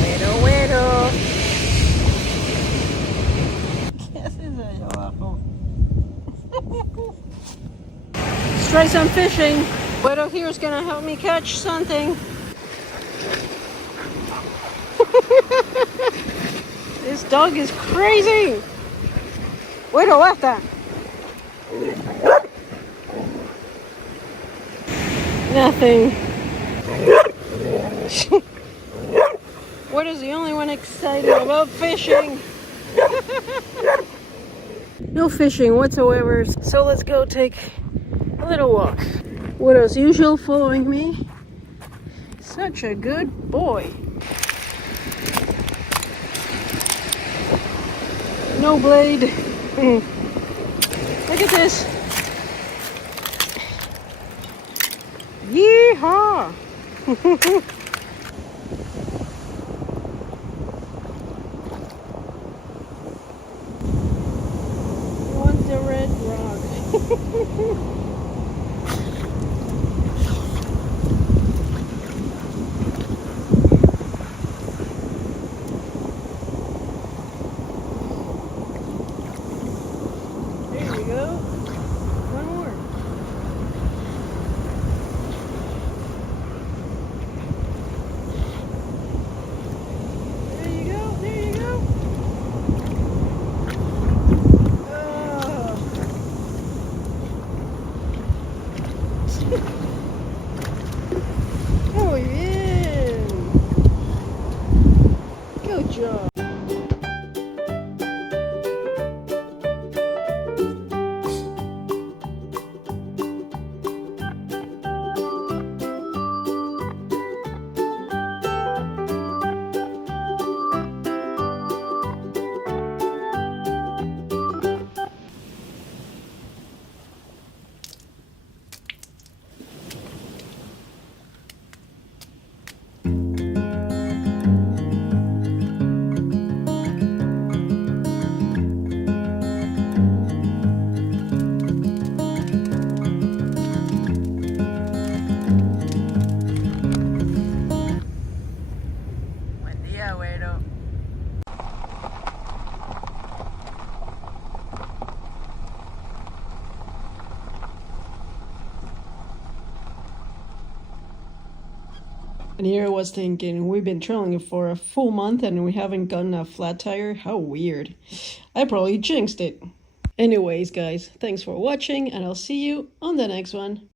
Bueno, bueno. ¿Qué haces allá abajo? Let's try some fishing. Widow here is gonna help me catch something. This dog is crazy. Widow, what that? Nothing. What is the only one excited about fishing? No fishing whatsoever. So let's go take a little walk. What as usual following me. Such a good boy. No blade. Look at this. Yeehaw! Want the red rock. Muy bien. Good job. And here I was thinking, we've been trailing for a full month and we haven't gotten a flat tire. How weird. I probably jinxed it. Anyways, guys, thanks for watching and I'll see you on the next one.